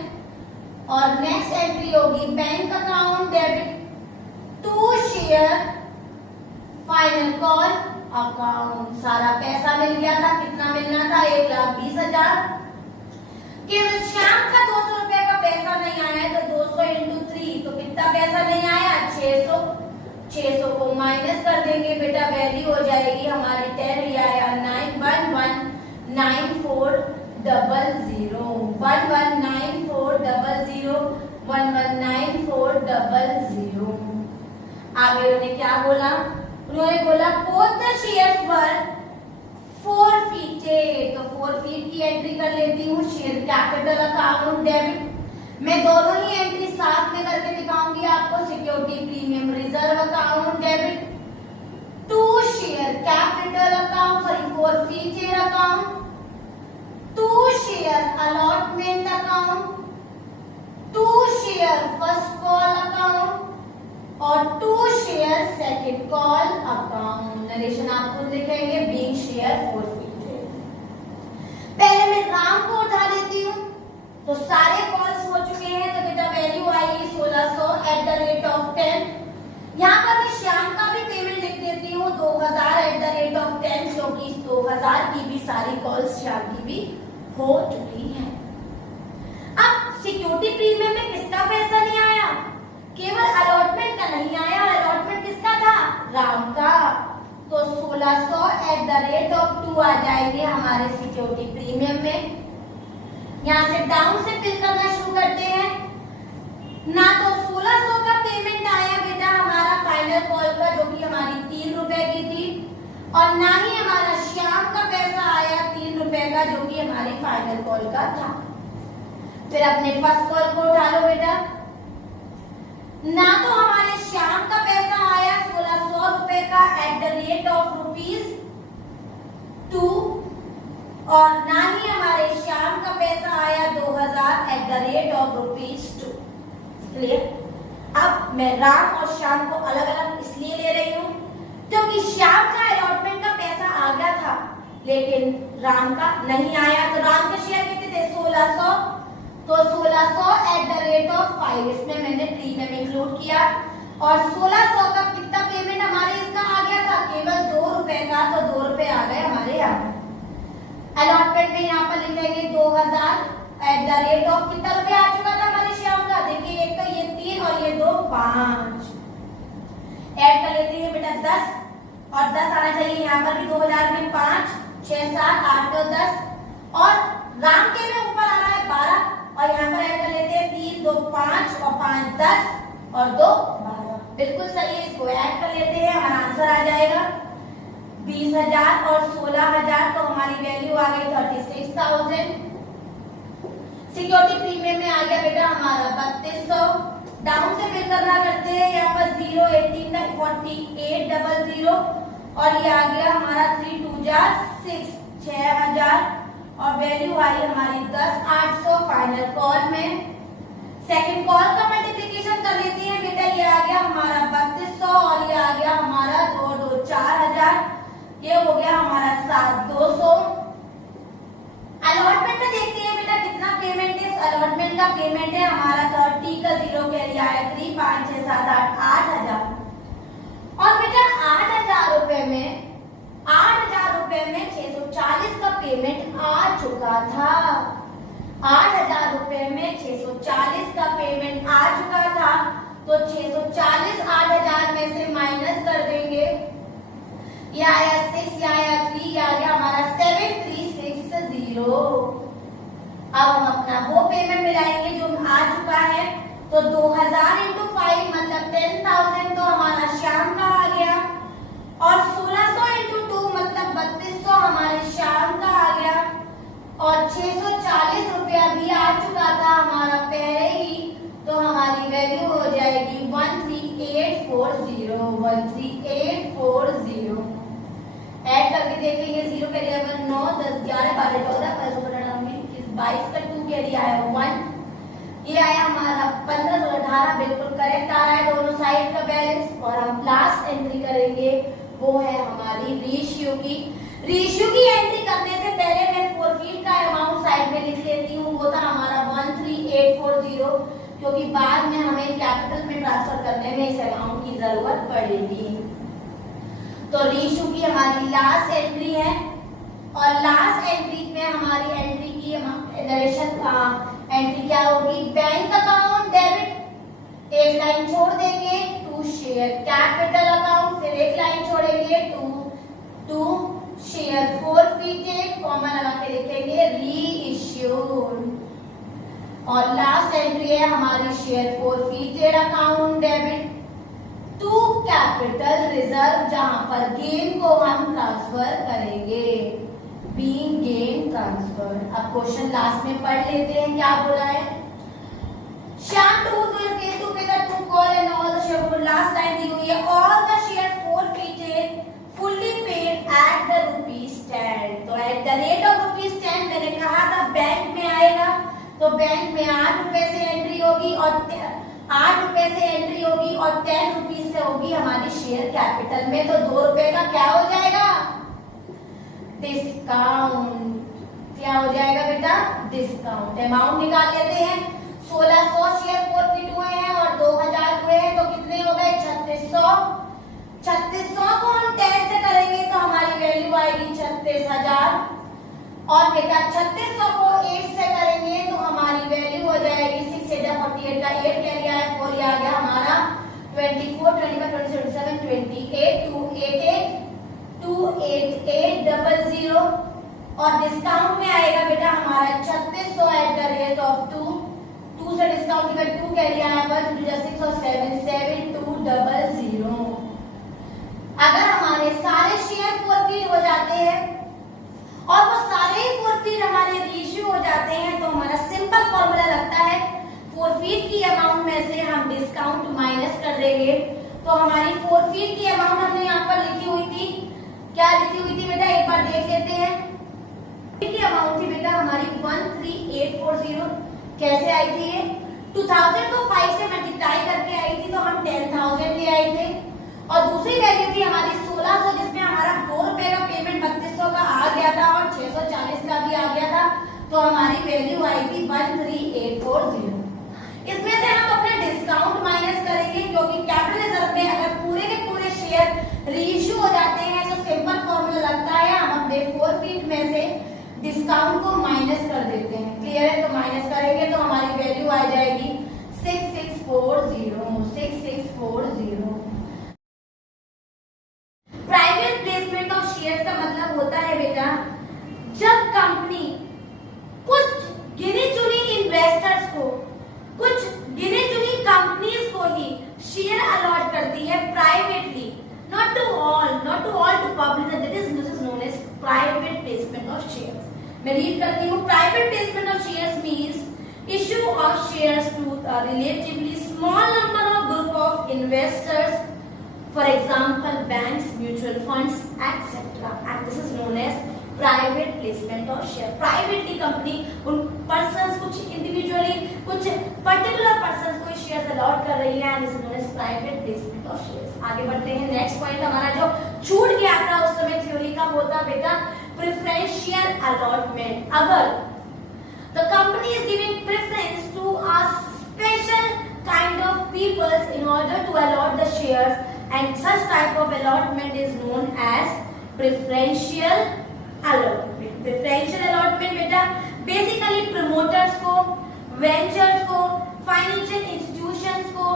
और नेक्स्ट एंट्री होगी bank account debit to share final call account. सारा पैसा मिल गया था। कितना मिलना था 1,20,000। केवल श्याम का 200 रुपए का पैसा नहीं आया तो 200 इंटू 3 तो कितना पैसा नहीं आया 600 को माइनस कर देंगे बेटा वैल्यू हो जाएगी हमारी 10 ये आया 119400 आगे उन्होंने क्या बोला? उन्होंने बोला both the shares were forfeited, तो forfeit की एंट्री कर लेती हूँ। शेयर कैपिटल अकाउंट डेबिट मैं दोनों ही एंट्री साथ में करके दिखाऊंगी आपको। Security premium reserve account debit to share capital account forfeited account to share allotment account to share first call account और to share second call account. Narration आप खुद लिखेंगे बीइंग शेयर forfeited। पहले मैं राम को उठा लेती हूँ तो सारे कॉल्स हो चुके हैं तो बेटा वैल्यू आएगी 1600 एट द रेट ऑफ 10। यहाँ पर मैं श्याम का भी पेमेंट लिख देती हूँ 2000 एट द रेट ऑफ 10 क्योंकि 2000 की भी सारी कॉल्स श्याम की भी हो चुकी हैं। अब सिक्योरिटी प्रीमियम में किसका पैसा नहीं आया? केवल अलॉटमेंट का नहीं आया। अलॉटमेंट किसका था? राम का। तो 1600 एट द रेट ऑफ 2 आ जाएंगे हमारे सिक्योरिटी प्रीमियम में। यहाँ से डाउन से फिल करना शुरू करते हैं। ना तो 1600 का पेमेंट आया बेटा हमारा फाइनल कॉल का जो कि हमारी 3 रुपए की थी और ना ही हमारा श्याम का पैसा आया 3 रुपए का जो कि हमारी फाइनल कॉल का था। फिर अपने फर्स्ट कॉल को उठा लो बेटा। ना तो हमारे श्याम का पैसा आया 1600 रुपए का एट द रेट ऑफ ₹2 और ना ही हमारे श्याम का पैसा आया 2000 eight the rate of ₹2। Clear? अब मैं राम और श्याम को अलग अलग इसलिए ले रही हूँ क्योंकि श्याम का अलॉटमेंट का पैसा आ गया था लेकिन राम का नहीं आया। तो राम के शेयर कितने थे 1600 तो 1600 एट द रेट ऑफ 5 इसमें मैंने प्रीमियम इंक्लूड किया और 1600 का कितना पेमेंट हमारे इसका आ गया था केवल 2 रुपए का तो 2 रुपए आ गए हमारे यहाँ पर। अलॉटमेंट में यहाँ पर लिखेंगे 2000 एट द रेट ऑफ कितना रुपया आ चुका था हमारे श्याम का? देखिए एक तो ये 3 और ये 2 5 ऐड कर लेते हैं बेटा 10 और 10 आना चाहिए। यहाँ पर भी 2000 में 5, 6, 7, 8, 9, 10 और राम के में ऊपर आ रहा है 12 और यहाँ पर ऐड कर लेते हैं 3, 2, 5 और 5, 10 और 2, 12। बिल्कुल सही है, इसको ऐड कर लेते हैं, हमारा आंसर आ जाएगा 20,000 और 16,000, तो हमारी वैल्यू आ गई 36,000। सिक्योरिटी प्रीमियम में आ गया बेटा हमारा 3200। डाउन से बिल करना करते हैं, यहाँ पर 0, 18, 4800 और ये आ गया हमारा 3, 2 जा 6, 6,000 और वैल्यू आई हमारी 10,800। फाइनल कॉल में सेकंड कॉल का मल्टीप्लिकेशन कर लेते हैं बेटा, ये आ गया हमारा 3200 और ये आ गया हमारा 2, 2, 4,000, ये हो गया हमारा 7,200। अलॉटमेंट में देखते हैं बेटा कितना पेमेंट है। अलॉटमेंट का पेमेंट है हमारा 30 का 0 के लिए आया 3, 5, 6, 7, 8, 8,000 और बेटा 8,000 रुपए में 640 का पेमेंट आ चुका था। 8,000 रुपए में 640 का पेमेंट आ चुका था, तो 640 8,000 में से माइनस कर देंगे, ये आया 6, ये आया 3, ये आ गया हमारा 7,360। अब हम अपना वो पेमेंट मिलाएंगे जो आ चुका है, तो 2000 × 5 मतलब 10,000, तो हमारा शाम का आ गया और 1600 × 2 मतलब 3200 हमारे शाम का आ गया और 640 रुपया भी आ चुका था हमारा पहले ही, तो हमारी वैल्यू हो जाएगी 13,840। 13,840 ऐड करके देखेंगे, 0 के लिए 9, 10, 11, 12, 14, 15, 22 का 2 के लिए आया 1, ये आया हमारा 15, 16, 18 बिल्कुल करेक्ट आ रहा है दोनों साइड का बैलेंस। और हम लास्ट एंट्री करेंगे, वो है हमारी रेशियो की। रेशियो की एंट्री करने से पहले मैं फोरफीट का अमाउंट साइड में लिख लेती हूँ, वो था हमारा 13,840, क्योंकि बाद में हमें कैपिटल में ट्रांसफर करने में इस अमाउंट की जरूरत पड़ेगी। तो रेशियो की हमारी लास्ट एंट्री है और लास्ट एंट्री में हमारी एंट्री की एंट्री क्या होगी, बैंक अकाउंट डेबिट, एक लाइन छोड़ देंगे, टू शेयर कैपिटल अकाउंट, फिर एक लाइन छोड़ेंगे, टू शेयर फोरफीटेड, कॉमा लगा के लिखेंगे री इश्यूड। और लास्ट एंट्री है हमारी share forfeited account debit to capital reserve, जहां पर गेन को हम ट्रांसफर करेंगे, बीइंग गेन ट्रांसफर। अब क्वेश्चन लास्ट में पढ़ लेते हैं क्या बोला है। Shyam to pay the two call and all the share last time दी हुई है, all the share forfeited fully paid at the rupees 10। तो at the rate of rupees 10 मैंने कहा था बैंक में आएगा, तो बैंक में 8 रुपए से एंट्री होगी और 8 रुपए से एंट्री होगी और 10 रुपीज से होगी हमारी शेयर कैपिटल में, तो 2 रुपए का क्या हो जाएगा, डिस्काउंट। क्या हो जाएगा बेटा, डिस्काउंट। अमाउंट निकाल लेते हैं, 1600 शेयर फोरफीट हुए हैं और 2000 हुए हैं, तो कितने हो गए 3600। 3600 को हम 10 से करेंगे तो हमारी वैल्यू आएगी 36,000 और बेटा 3600 को 8 से करेंगे तो हमारी वैल्यू हो जाएगी 6, 8, 48 का 8 क्या लिया है 4, ये आ गया हमारा 24, 25, 27, 28, 28800 और डिस्काउंट में आएगा बेटा हमारा 3600 एट द रेट ऑफ 2 से डिस्काउंट के बाद 2 क्या लिया है 1, 6 और 7, 7200। अगर हमारे सारे शेयर फोरफीट हो जाते हैं और वो सारे फोरफीट हमारे रेशियो हो जाते हैं, तो हमारा सिंपल फॉर्मूला लगता है, फोरफीट की अमाउंट में से हम डिस्काउंट माइनस कर देंगे। तो हमारी फोरफीट की अमाउंट हमने यहाँ पर लिखी हुई थी, क्या लिखी हुई थी बेटा, एक बार देख लेते हैं। की अमाउंट थी बेटा हमारी 13,840। कैसे आई थी ये, 2000 को 5 से मल्टीप्लाई करके आई थी, तो हम 10,000 ले आए थे। और दूसरी वैल्यू थी हमारी 1600, जिसमें हमारा 2 रुपए का पेमेंट 3200 का आ गया था और 640 का भी आ गया था, तो हमारी वैल्यू आई थी 13,840। इसमें से हम अपने डिस्काउंट माइनस करेंगे, क्योंकि कैपिटल रिजर्व में अगर पूरे के पूरे शेयर रीइश्यू हो जाते हैं तो सिंपल फॉर्मूला लगता है, हम अपने फोरफीट में से डिस्काउंट को माइनस कर देते हैं। क्लियर है, तो माइनस करेंगे तो हमारी वैल्यू आ जाएगी 6640। Private public, this is known as private placement of shares. मैं रीड करती हूँ. Private placement of shares means issue of shares to a relatively small number of group of investors, for example banks, mutual funds, etc. And this is known as private placement of share. Privately company उन persons, कुछ individually, कुछ particular persons को shares allot कर रही है and this is known as private placement of shares. आगे बढ़ते हैं. नेक्स्ट पॉइंट हमारा जो छूट गया था उस समय थ्योरी का वो था बेटा प्रेफरेंशियल अलॉटमेंट. अगर the company is giving preference to a special kind of peoples in order to allot the shares and such type of allotment is known as preferential allotment. Preferential allotment बेटा basically promoters को, ventures को, financial institutions को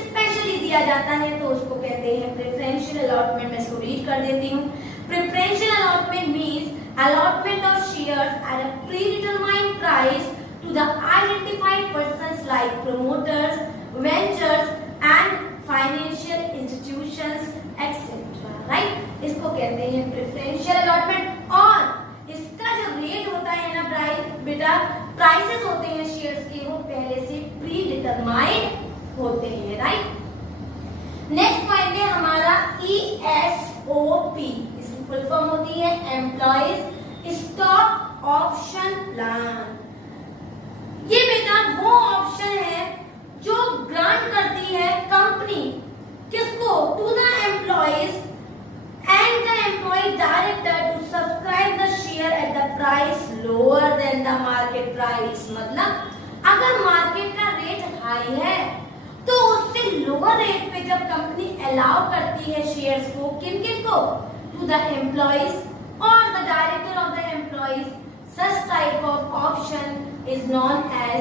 specially दिया जाता है तो उसको कहते हैं प्रेफरेंशियल अलॉटमेंट. मैं इसको रीड कर देती हूँ. Preferential allotment means allotment of shares at a predetermined price to the identified persons like promoters, ventures and financial institutions etcetera. Right, इसको कहते हैं प्रेफरेंशियल अलॉटमेंट. और इसका जो रेट होता है ना बेटा, प्राइसेस होते हैं शेयर्स के वो पहले से प्री डिटरमाइंड होते हैं. राइट. नेक्स्ट पॉइंट है हमारा ESOP. इसकी फुल फॉर्म होती है एम्प्लॉइज स्टॉक ऑप्शन प्लान. ये बेटा वो ऑप्शन है जो ग्रांट करती है कंपनी किसको, to the employees and the employee director to subscribe the share at the price lower than the market price. मतलब अगर मार्केट का रेट हाई है तो उससे लोअर रेट पे जब कंपनी अलाउ करती है शेयर्स को, किन किन को, टू द एम्प्लॉइज और the director of the employees, such type of option is known as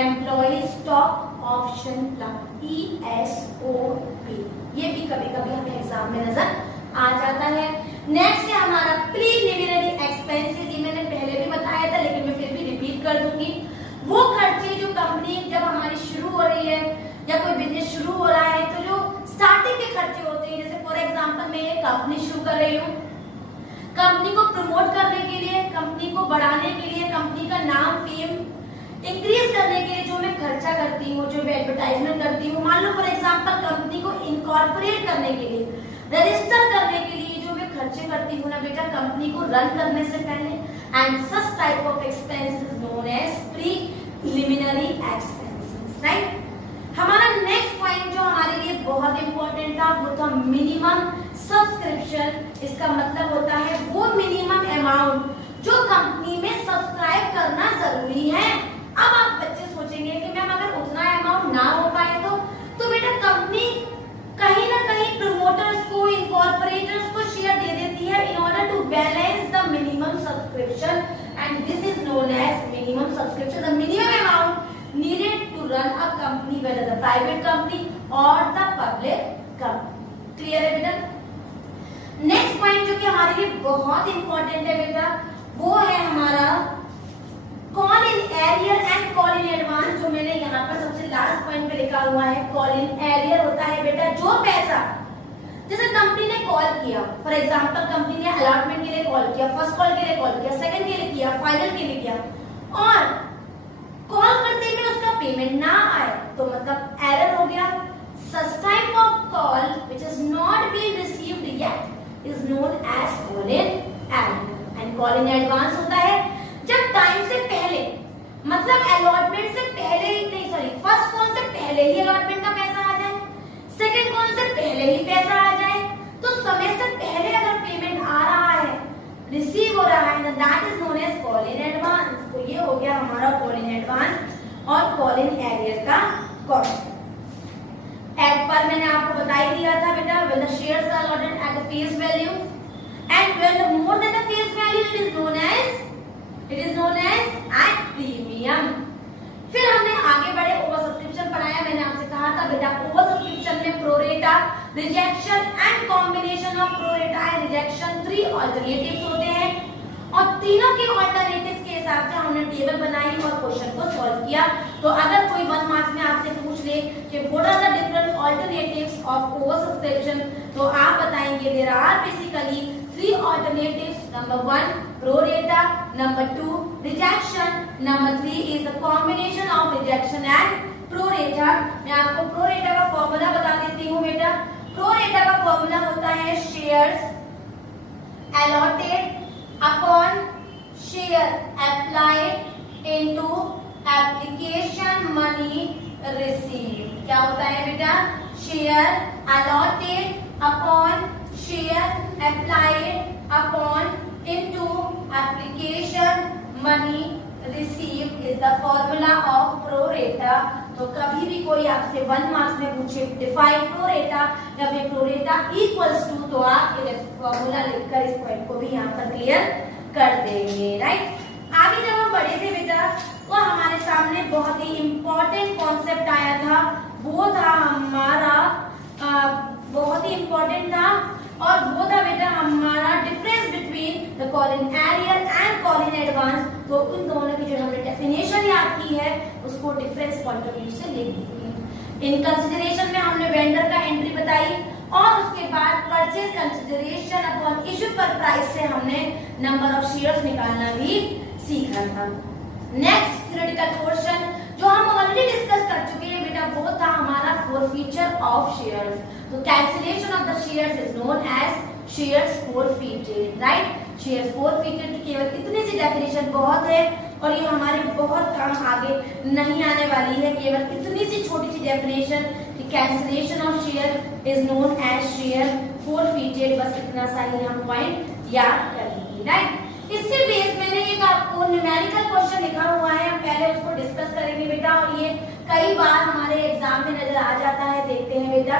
employee stock option plan, ESOP. ये भी कभी कभी हमें एग्जाम में नजर आ जाता है. नेक्स्ट है हमारा प्रीलिमिनरी एक्सपेंसेस. ये मैंने पहले भी बताया था लेकिन मैं फिर भी रिपीट कर दूंगी. वो खर्चे जो कंपनी जब हमारी शुरू हो रही है या कोई बिजनेस शुरू हो रहा है तो जो स्टार्टिंग के खर्चे होते हैं, जैसे फॉर एग्जांपल मैं एक कंपनी शुरू कर रही हूँ, कंपनी को प्रमोट करने के लिए, कंपनी को बढ़ाने के लिए, कंपनी का नाम फेम इंक्रीज करने के लिए जो मैं खर्चा करती हूँ, जो मैं एडवर्टाइजमेंट करती हूँ, मान लो फॉर एग्जांपल कंपनी को इनकॉर्पोरेट करने के लिए, रजिस्टर करने के लिए जो मैं खर्चे करती हूँ ना बेटा कंपनी को रन करने से पहले, and such type of expenses known as preliminary expenses. Right. हमारा नेक्स्ट पॉइंट जो हमारे लिए बहुत इंपॉर्टेंट था वो था मिनिमम सब्सक्रिप्शन. इसका मतलब होता है वो मिनिमम अमाउंट जो कंपनी में सब्सक्राइब करना जरूरी है. अब आप बच्चे सोचेंगे कि मैम अगर उतना अमाउंट ना हो पाए तो बेटा कंपनी कहीं ना कहीं प्रमोटर्स को, इनकॉर्पोरेटर्स को शेयर दे देती है in order to balance the minimum subscription and this is known as minimum subscription. The minimum amount needed to run a company whether the private company और द पब्लिक कंपनी. क्लियर है बेटा. Next point जो कि हमारे लिए बहुत important है बेटा वो है हमारा call in arrear and call in advance. जो मैंने यहाँ पर सबसे लास्ट पॉइंट पे लिखा हुआ है कॉल इन एरियर होता है बेटा जो पैसा जैसे कंपनी ने कॉल किया, फॉर एग्जांपल कंपनी ने अलॉटमेंट के लिए कॉल किया, फर्स्ट कॉल के लिए कॉल किया, सेकंड के लिए किया, फाइनल के लिए किया और कॉल करते में उसका पेमेंट ना आए तो मतलब एरर हो गया. Such type of call which has not been received yet is known as call in advance. And call in advance होता है जब टाइम से पहले, मतलब अलॉटमेंट से पहले ही नहीं, सॉरी फर्स्ट कॉल से पहले ही अलॉटमेंट का पैसा आ जाए, सेकंड कॉल से पहले ही पैसा आ जाए, तो समय से पहले अगर पेमेंट आ रहा है, रिसीव हो रहा है, that is known as call in advance. तो ये हो गया हमारा कॉल इन एडवांस और कॉल इन एरियर का कॉस्ट. एट पर मैंने आपको बता ही दिया था बेटा when the shares are allotted at the face value and when more than the face value it is known as at premium. फिर हमने आगे बढ़े ओवर सब्सक्रिप्शन पढ़ाया. मैंने आपसे कहा था बेटा ओवर सब्सक्रिप्शन में pro rata, rejection and combination of pro rata and rejection 3 alternatives होते हैं और तीनों के ऑल्टरनेटिव्स के हिसाब से हमने टेबल बनाई और क्वेश्चन को सॉल्व किया. तो अगर कोई 1 मार्क्स में आपसे पूछ ले कि what are the different alternatives of over subscription तो आप बताएंगे there are basically three alternatives. Number one, pro rata. Number two, rejection. Number three is the combination of rejection and pro rata. मैं आपको pro rata का formula बता देती हूँ बेटा. pro rata का फॉर्मूला होता है shares allotted upon share applied into application money received. क्या होता है बेटा? share allotted upon share applied upon into application money received is the formula of pro rata. तो कभी भी कोई आपसे 1 मार्क्स में पूछे डिफाइन प्रो रेटा या फिर प्रो रेटा इक्वल्स टू, तो आप ये फॉर्मूला लिखकर इस पॉइंट को भी यहाँ पर क्लियर कर देंगे, राइट। आगे जब हम बढ़े थे बेटा तो हमारे सामने बहुत ही इंपॉर्टेंट कॉन्सेप्ट आया था, वो था हमारा बहुत ही इंपॉर्टेंट था, और वो था बेटा हमारा difference between the call in arrear and call in advance. तो उन दोनों की जो हमने डेफिनेशन याद की है उसको डिफरेंस पॉइंट ऑफ व्यू से लिख देंगे। इन कंसिडरेशन में हमने वेंडर का एंट्री बताई और उसके बाद परचेज कंसिडरेशन अपॉन इशू पर प्राइस से हमने नंबर ऑफ शेयर्स निकालना भी सीखा था। नेक्स्ट थ्योरेटिकल पोर्शन जो हम ऑलरेडी डिस्कस कर चुके हैं बेटा वो था हमारा फोरफीचर ऑफ शेयर्स। तो cancellation of the shares is known as shares forfeited, right. Shares forfeited की केवल इतनी सी डेफिनेशन बहुत है और ये हमारे बहुत काम आगे नहीं आने वाली है, केवल इतनी सी छोटी सी डेफिनेशन कि cancellation of share is known as share forfeited, बस इतना सा ही हम पॉइंट याद करेंगे, राइट। इसके बेस मैंने एक आपको न्यूमेरिकल क्वेश्चन लिखा हुआ है, हम पहले उसको डिस्कस करेंगे बेटा, और ये कई बार हमारे एग्जाम में नजर आ जाता है। देखते हैं बेटा,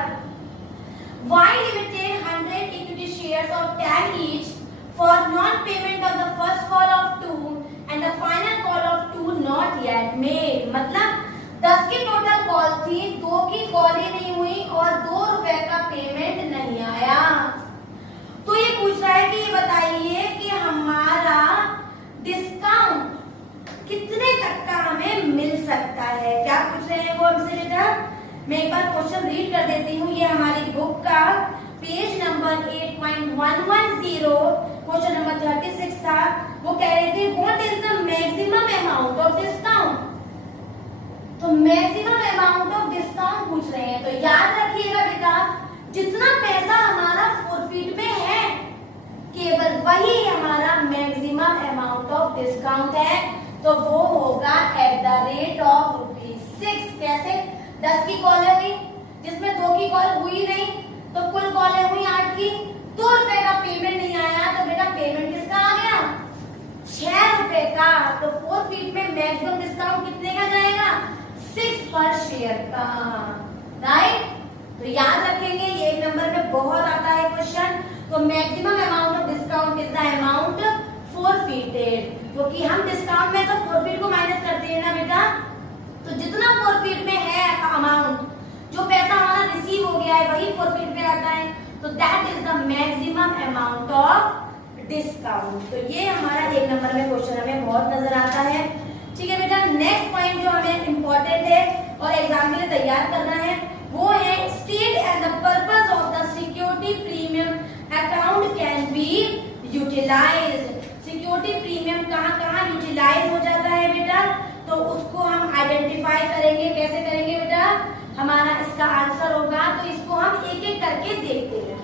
why limited 100 equity shares of 10 each for non-payment of the first call of 2 and the final call of 2 not yet made। मतलब 10 की टोटल कॉल थी, 2 की कॉल ही नहीं हुई और 2 रुपए का पेमेंट नहीं आया। तो ये पूछ रहा है कि ये बताइए कि हमारा डिस्काउंट कितने तक का हमें मिल सकता है। क्या पूछ रहे हैं वो हमसे बेटा? मैं एक बार क्वेश्चन रीड कर देती हूँ। ये हमारी बुक का पेज नंबर 8.110 क्वेश्चन नंबर 36 था। वो कह रहे थे what is the maximum amount of discount. तो मैक्सिमम अमाउंट ऑफ डिस्काउंट पूछ रहे हैं, तो याद रखिएगा बेटा जितना पैसा हमारा फोरफीट में है केवल वही हमारा मैक्सिमम अमाउंट ऑफ डिस्काउंट है, तो वो होगा एट द रेट ऑफ ₹6। कैसे? 10 की कॉलें हुई जिसमें 2 की कॉल हुई नहीं, तो कुल कॉलें हुई 8 की, 2 रुपए का पेमेंट नहीं आया, तो बेटा पेमेंट किसका आ गया? 6 रुपए का। तो फोरफीट में मैक्सिमम डिस्काउंट कितने का जाएगा? 6 पर शेयर का, राइट। तो याद रखेंगे ये एक नंबर में बहुत आता है क्वेश्चन। तो maximum amount of discount is the amount forfeited, क्योंकि हम डिस्काउंट में तो फोरफीट को माइनस करते हैं ना बेटा, तो जितना फोरफीट में है अमाउंट, जो पैसा हमारा रिसीव हो गया है वही फोरफीट में आता है, तो that is the maximum amount of discount. तो ये हमारा एक नंबर में क्वेश्चन हमें बहुत नजर आता है, ठीक है बेटा। नेक्स्ट पॉइंट जो हमें इंपॉर्टेंट है और एग्जाम के लिए तैयार करना है वो है state and the purpose of the security premium account can be utilized. Security premium कहाँ यूटिलाइज हो जाता है बेटा, तो उसको हम आइडेंटिफाई करेंगे। कैसे करेंगे बेटा? हमारा इसका आंसर होगा, तो इसको हम एक एक करके देखते हैं।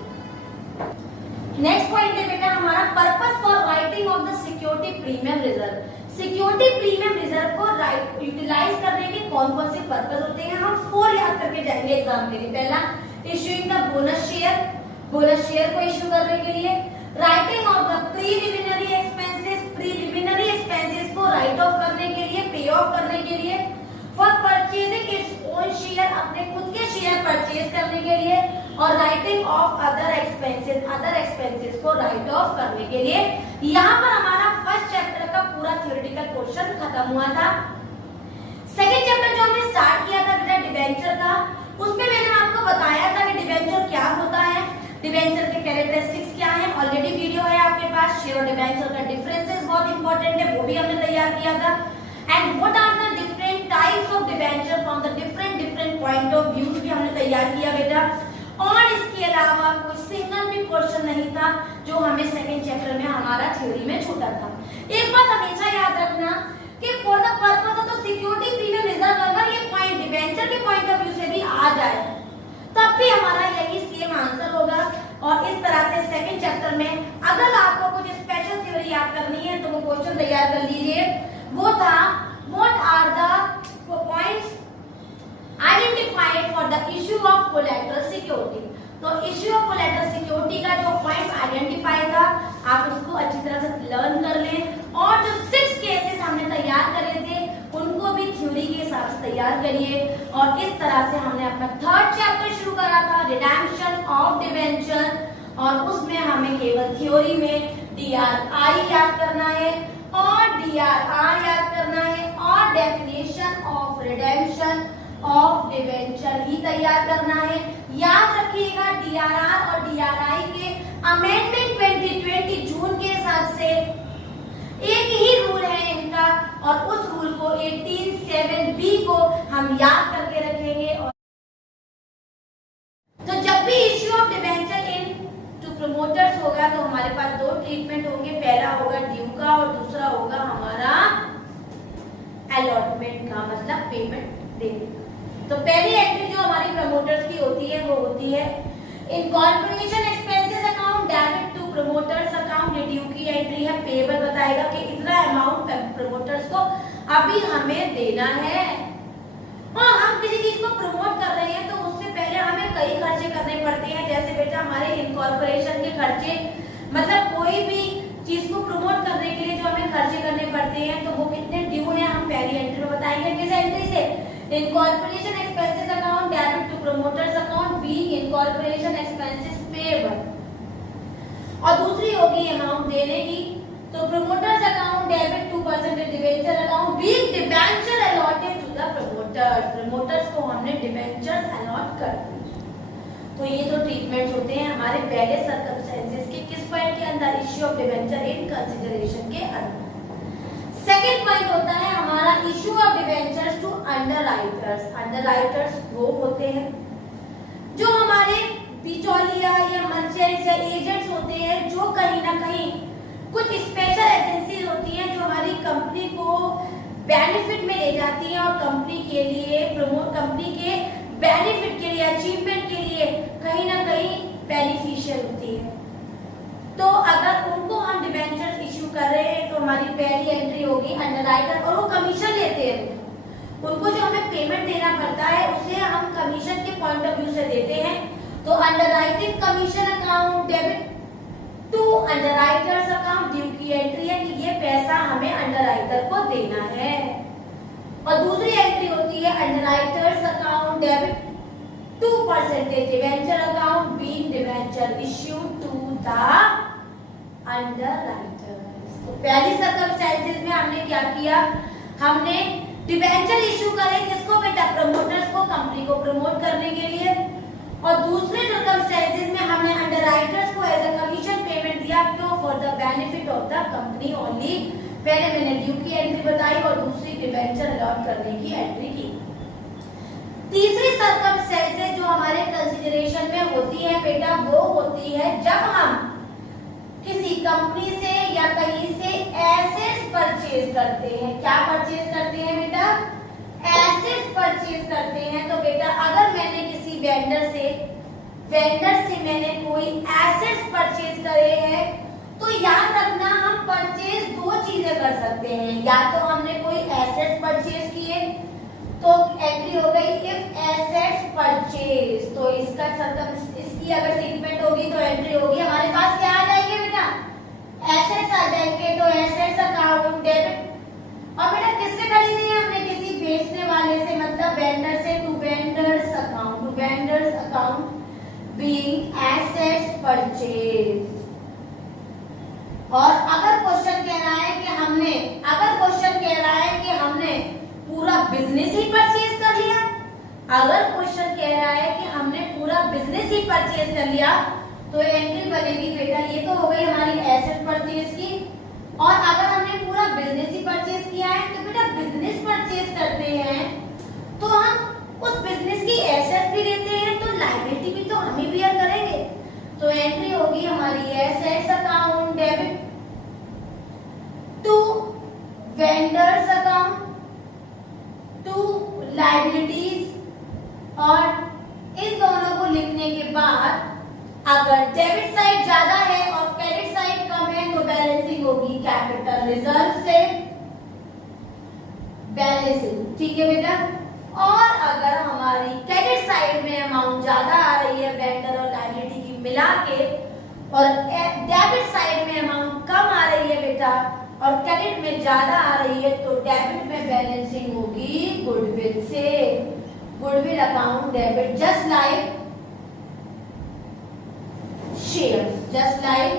नेक्स्ट पॉइंट है बेटा हमारा purpose for writing of the security premium reserve. Security premium reserve को यूटिलाइज करने के कौन कौन से पर्पस होते हैं, हम 4 याद करके जाएंगे एग्जाम के लिए। पहला, issuing the bonus share, bonus share को इश्यू करने के लिए। Writing of the preliminary expenses को राइट ऑफ करने के लिए, पे ऑफ करने के लिए। For purchasing its own share, अपने खुद के शेयर परचेज करने के लिए। और राइटिंग ऑफ अदर एक्सपेंसेस को राइट ऑफ करने के लिए। यहाँ पर हमारा फर्स्ट चैप्टर का पूरा थ्योरेटिकल पोर्शन खत्म हुआ था। सेकंड चैप्टर जो हमने स्टार्ट किया था बेटा डिबेंचर का, उसमें मैंने आपको बताया था कि डिबेंचर क्या होता है, डिबेंचर के कैरेक्टरिस्टिक्स क्या है। ऑलरेडी वीडियो है आपके पास, शेयर और डिबेंचर का डिफरेंसेस बहुत इंपॉर्टेंट है, वो भी हमने तैयार किया था। And what are the different types of debenture from the different point of views भी हमने तैयार किया बेटा। और इसके अलावा कोई सिंगल भी क्वेश्चन नहीं था जो हमें हमें सेकंड चैप्टर में हमारा थ्योरी में छूटा था। एक बात हमेशा याद रखना कि for the purpose of the security premium reserve अगर ये पॉइंट डिबेंचर के पॉइंट ऑफ व्यू से भी आ जाए तब भी हमारा यही सेम आंसर होगा। और इस तरह से सेकंड चैप्टर में अगर आपको कुछ स्पेशल थ्योरी याद करनी है तो वो क्वेश्चन तैयार कर लीजिए। वो था what are the points identified for the issue of collateral security. तो इश्यू ऑफ कोलैटरल सिक्योरिटी का जो पॉइंट्स आइडेंटिफाई था आप उसको अच्छी तरह से लर्न कर लें और जो 6 केसेस हमने तैयार करे थे उनको भी थ्योरी के हिसाब से तैयार करिए। और इस तरह से हमने अपना थर्ड चैप्टर शुरू करा था रिडेम्पशन ऑफ डिबेंचर और उसमें हमें केवल थ्योरी में DRI याद करना है और DRR याद करना है और definition of redemption of debenture ही तैयार करना है। याद रखिएगा DRR और DRI के अमेंडमेंट 2020 जून के हिसाब से एक ही रूल है इनका और उस रूल को 18(7)B को हम याद करके रखेंगे। और तो जब भी issue of debenture in to promoters होगा तो हमारे पास 2 ट्रीटमेंट होंगे, पहला होगा ड्यू का और दूसरा होगा हमारा अलॉटमेंट का, मतलब पेमेंट देने का। तो पहली एंट्री जो हमारी प्रमोटर्स की होती है वो होती है incorporation expenses account debit to promoters account. ये ड्यू की एंट्री है, पेबल बताएगा कि इतना अमाउंट प्रमोटर्स को अभी हमें देना है। और हम किसी चीज को प्रमोट कर रहे हैं तो उससे पहले हमें कई खर्चे करने पड़ते हैं, जैसे बेटा हमारे इनकॉर्पोरेशन के खर्चे, मतलब कोई भी चीज को प्रमोट करने के लिए जो हमें खर्चे करने पड़ते हैं तो वो कितने ड्यू है हम पहली एंट्री में बताएंगे। किस एंट्री से? Incorporation expenses account debit to promoters account be incorporation expenses payable. और दूसरी होगी अमाउंट देने की, तो promoters account debit to percentage debenture account be debenture allotted to the promoters. Promoters को हमने डिबेंचर अलॉट कर दी। तो ये जो ट्रीटमेंट्स होते हैं हमारे पहले सर्कमस्टेंसेस के किस पॉइंट के अंदर? Issue of debenture in consideration के अंदर। सेकेंड पॉइंट होता है हमारा issue of debentures to underwriters. Underwriters वो होते हैं जो हमारे बिचौलिया या मर्चेंट्स या एजेंट्स होते हैं जो कहीं ना कहीं कुछ स्पेशल एजेंसीज होती हैं जो हमारी कंपनी को बेनिफिट में ले जाती हैं और कंपनी के लिए कंपनी के बेनिफिट के लिए अचीवमेंट के लिए कहीं ना कहीं बेनिफिशियल होती है। तो अगर उनको हम डिबेंचर इश्यू कर रहे हैं तो हमारी पहली एंट्री होगी अंडरराइटर और वो कमीशन लेते हैं। उनको जो हमें पेमेंट देना पड़ता है उसे हम कमीशन के पॉइंट ऑफ व्यू से देते हैं। तो underwriting commission account debit to underwriters account due की एंट्री है कि ये पैसा हमें अंडरराइटर को देना है। और दूसरी एंट्री होती है underwriters account debit to percentage debenture account being debenture issued to the underwriters. तो पहली सर्कमस्टेंसेस में हमने क्या किया? हमने डिबेंचर इश्यू करे किसको बेटा? प्रमोटर्स को, कंपनी को प्रमोट करने के लिए। और दूसरे सर्कमस्टेंसेस में हमने अंडरराइटर्स को एज अ कमीशन पेमेंट दिया, क्यों? For the benefit of the company only. पहले मैंने ड्यू की एंट्री बताई और दूसरी डिबेंचर अलॉट करने की एंट्री की। तीसरी सर्कमस्टेंसेस जो हमारे कंसीडरेशन में होती है बेटा वो होती है जब हम किसी कंपनी से या कहीं से एसेट्स परचेज करते हैं। क्या परचेज करते हैं बेटा? एसेट्स परचेज करते हैं। तो बेटा अगर मैंने किसी वेंडर से मैंने कोई एसेट्स परचेज करे हैं तो याद रखना हम परचेज 2 चीजें कर सकते हैं। या तो हमने कोई एसेट्स परचेज किए तो एंट्री हो गई इफ एसेट्स परचेज। तो इसकी अगर ट्रीटमेंट होगी तो एंट्री होगी हमारे पास क्या आ जाएंगे बेटा? एसेट्स आ जाएंगे। तो एसेट्स अकाउंट डेबिट। और बेटा किससे खरीदी है हमने? किसी बेचने वाले से, मतलब वेंडर से, to vendors account being assets purchase. और अगर क्वेश्चन कह रहा है कि हमने पूरा बिजनेस ही परचेज कर लिया, अगर क्वेश्चन कह रहा है कि हमने पूरा बिजनेस ही परचेज कर लिया तो एंट्री बनेगी बेटा, ये तो हो गई हमारी एसेट परचेज की। और अगर हमने पूरा बिजनेस ही परचेज किया है तो बेटा बिजनेस परचेज करते हैं तो हम उस बिजनेस की एसेट भी लेते हैं तो लायबिलिटी भी तो हम ही बियर करेंगे। तो एंट्री होगी हमारी एसेट्स अकाउंट होने के बाद अगर डेबिट साइड ज्यादा है और क्रेडिट साइड कम है तो बैलेंसिंग होगी कैपिटल रिजर्व से बैलेंसिंग, ठीक है बेटा। और अगर हमारी क्रेडिट साइड में अमाउंट ज्यादा आ रही है वेंडर और लायबिलिटी की मिला के और डेबिट साइड में अमाउंट कम आ रही है बेटा और क्रेडिट में ज्यादा आ रही है तो डेबिट में बैलेंसिंग होगी गुडविल से, goodwill account debit just like shares, just like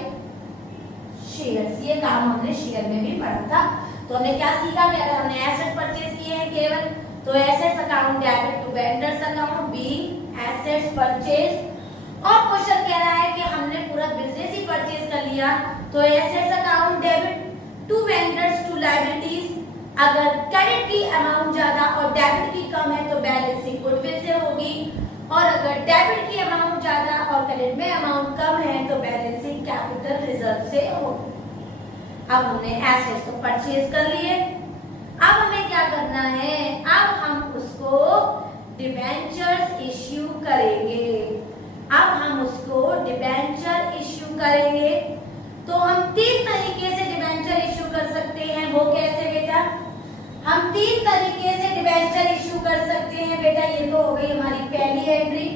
shares. ये काम हमने शेयर में भी पढ़ा था। तो हमने क्या सीखा कि अगर हमने एसेट परचेज किए हैं केवल तो assets account debit to vendors account being assets purchase. और क्वेश्चन कह रहा है कि हमने पूरा बिजनेस ही परचेज कर लिया तो assets account debit to vendors to liabilities. अगर क्रेडिट की अमाउंट ज्यादा और डेबिट की कम है तो बैलेंसिंग गुडविल से होगी और अगर डेबिट की अमाउंट ज्यादा और क्रेडिट में अमाउंट कम है तो बैलेंसिंग कैपिटल रिजर्व से होगी। अब हमने एसेट्स तो परचेज कर लिए, अब हमें क्या करना है, अब हम उसको डिबेंचर्स इश्यू करेंगे। अब हम उसको डिबेंचर इश्यू करेंगे तो हम 3 तरीके से डिबेंचर इश्यू कर सकते हैं। वो कैसे बेटा, हम 3 तरीके से डिबेंचर इश्यू कर सकते हैं बेटा। ये तो हो गई हमारी पहली एंट्री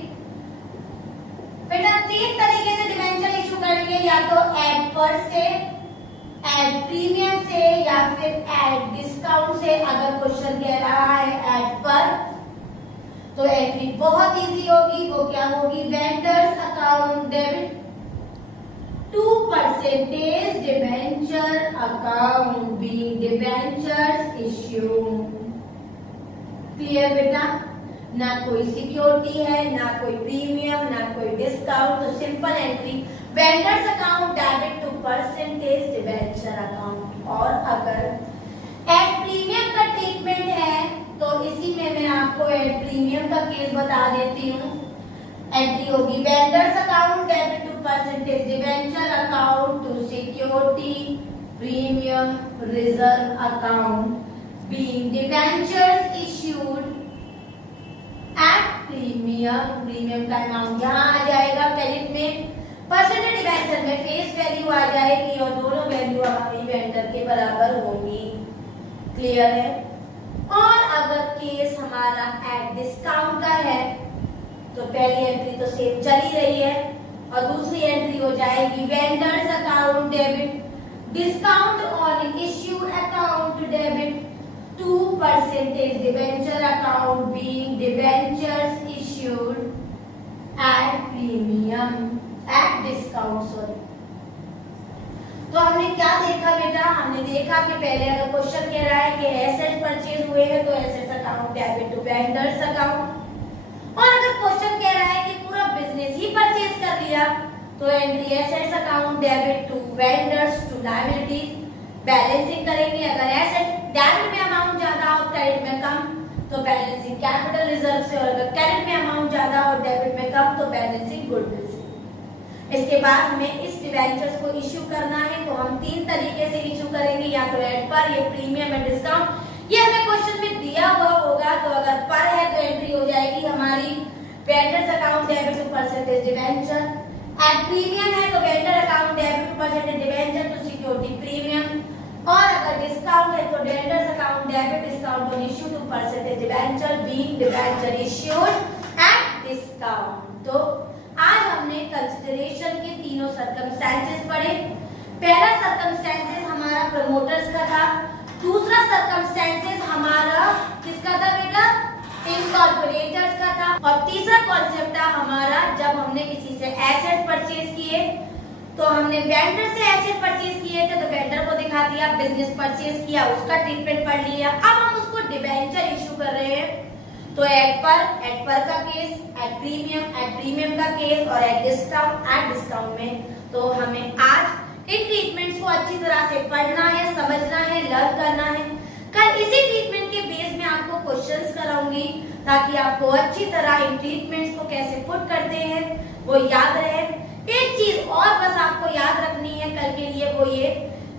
बेटा। 3 तरीके से डिबेंचर इश्यू करेंगे, या तो एड पर से, एड प्रीमियम से या फिर एड डिस्काउंट से। अगर क्वेश्चन कह रहा है एड पर तो एंट्री बहुत इजी होगी। वो क्या होगी, vendors account debit 2% debenture account being debentures issue. Clear बेटा, ना कोई सिक्योरिटी है, ना कोई प्रीमियम, ना कोई डिस्काउंट, तो simple entry vendors account debit 2% debenture account. और अगर एड प्रीमियम का ट्रीटमेंट है तो इसी में मैं आपको एड प्रीमियम का केस बता देती हूँ। एंट्री होगी vendors account debit 2% debenture account to security premium reserve account being debentures issued at premium. Premium का अमाउंट यहाँ आ जाएगा, क्रेडिट में परसेंटेज डिबेंचर में फेस वैल्यू आ जाएगी और दोनों वैल्यू हमारी वेंडर के बराबर होगी। क्लियर है। और अगर केस हमारा एट डिस्काउंट का है तो पहली एंट्री तो सेम चल ही रही है और दूसरी एंट्री हो जाएगी vendors account debit discount on issue account debit 2% debenture account being debentures issued at premium at discount. Sorry, तो हमने क्या देखा बेटा, हमने देखा कि पहले अगर क्वेश्चन कह रहा है कि एसेट परचेज हुए हैं तो assets account debit to vendors account, और अगर क्वेश्चन कह रहा है कि पूरा बिजनेस ही परचेज कर लिया तो entry assets account debit to vendors to liabilities. Balancing करेंगे, अगर एसेट डेबिट में अमाउंट ज्यादा और क्रेडिट में कम तो बैलेंसिंग कैपिटल रिजर्व से, और अगर क्रेडिट में अमाउंट ज्यादा और डेबिट में कम तो बैलेंसिंग गुडविल से। इसके बाद हमें इस डिबेंचर्स को इश्यू करना है तो हम 3 तरीके से इश्यू करेंगे, या तो एड पर, ये प्रीमियम एंड डिस्काउंट। ये हमें क्वेश्चन में दिया हुआ होगा तो अगर पर है तो एंट्री हो जाएगी हमारी vendors account debit to percentage debenture. Add premium है तो vendor account debit to percentage debenture to security premium, और अगर डिस्काउंट है तो vendors account debit discount on issue to percentage debenture being debenture issued at discount. तो आज हमने consideration के तीनों सर्कमस्टेंसेस पढ़े। पहला सर्कमस्टेंसेस हमारा प्रमोटर्स का था, दूसरा सर्कमस्टेंसेस हमारा किसका था बेटा, इनकॉर्पोरेटर्स का था, और तीसरा कॉन्सेप्ट था हमारा जब हमने किसी से एसेट परचेज किए तो हमने वेंडर से एसेट परचेज किए थे तो वेंडर को दिखा दिया, बिजनेस परचेज किया उसका ट्रीटमेंट पढ़ लिया। अब हम उसको डिबेंचर इश्यू कर रहे हैं तो एड पर का केस, एड प्रीमियम का केस और एड डिस्काउंट में। तो हमें आज इन ट्रीटमेंट्स को अच्छी तरह से पढ़ना है, समझना है, लर्न करना है। कल इसी ट्रीटमेंट के बेस में आपको क्वेश्चंस कराऊंगी ताकि आपको अच्छी तरह इन ट्रीटमेंट्स को कैसे पुट करते हैं वो याद रहे। एक चीज और बस आपको याद रखनी है कल के लिए, वो ये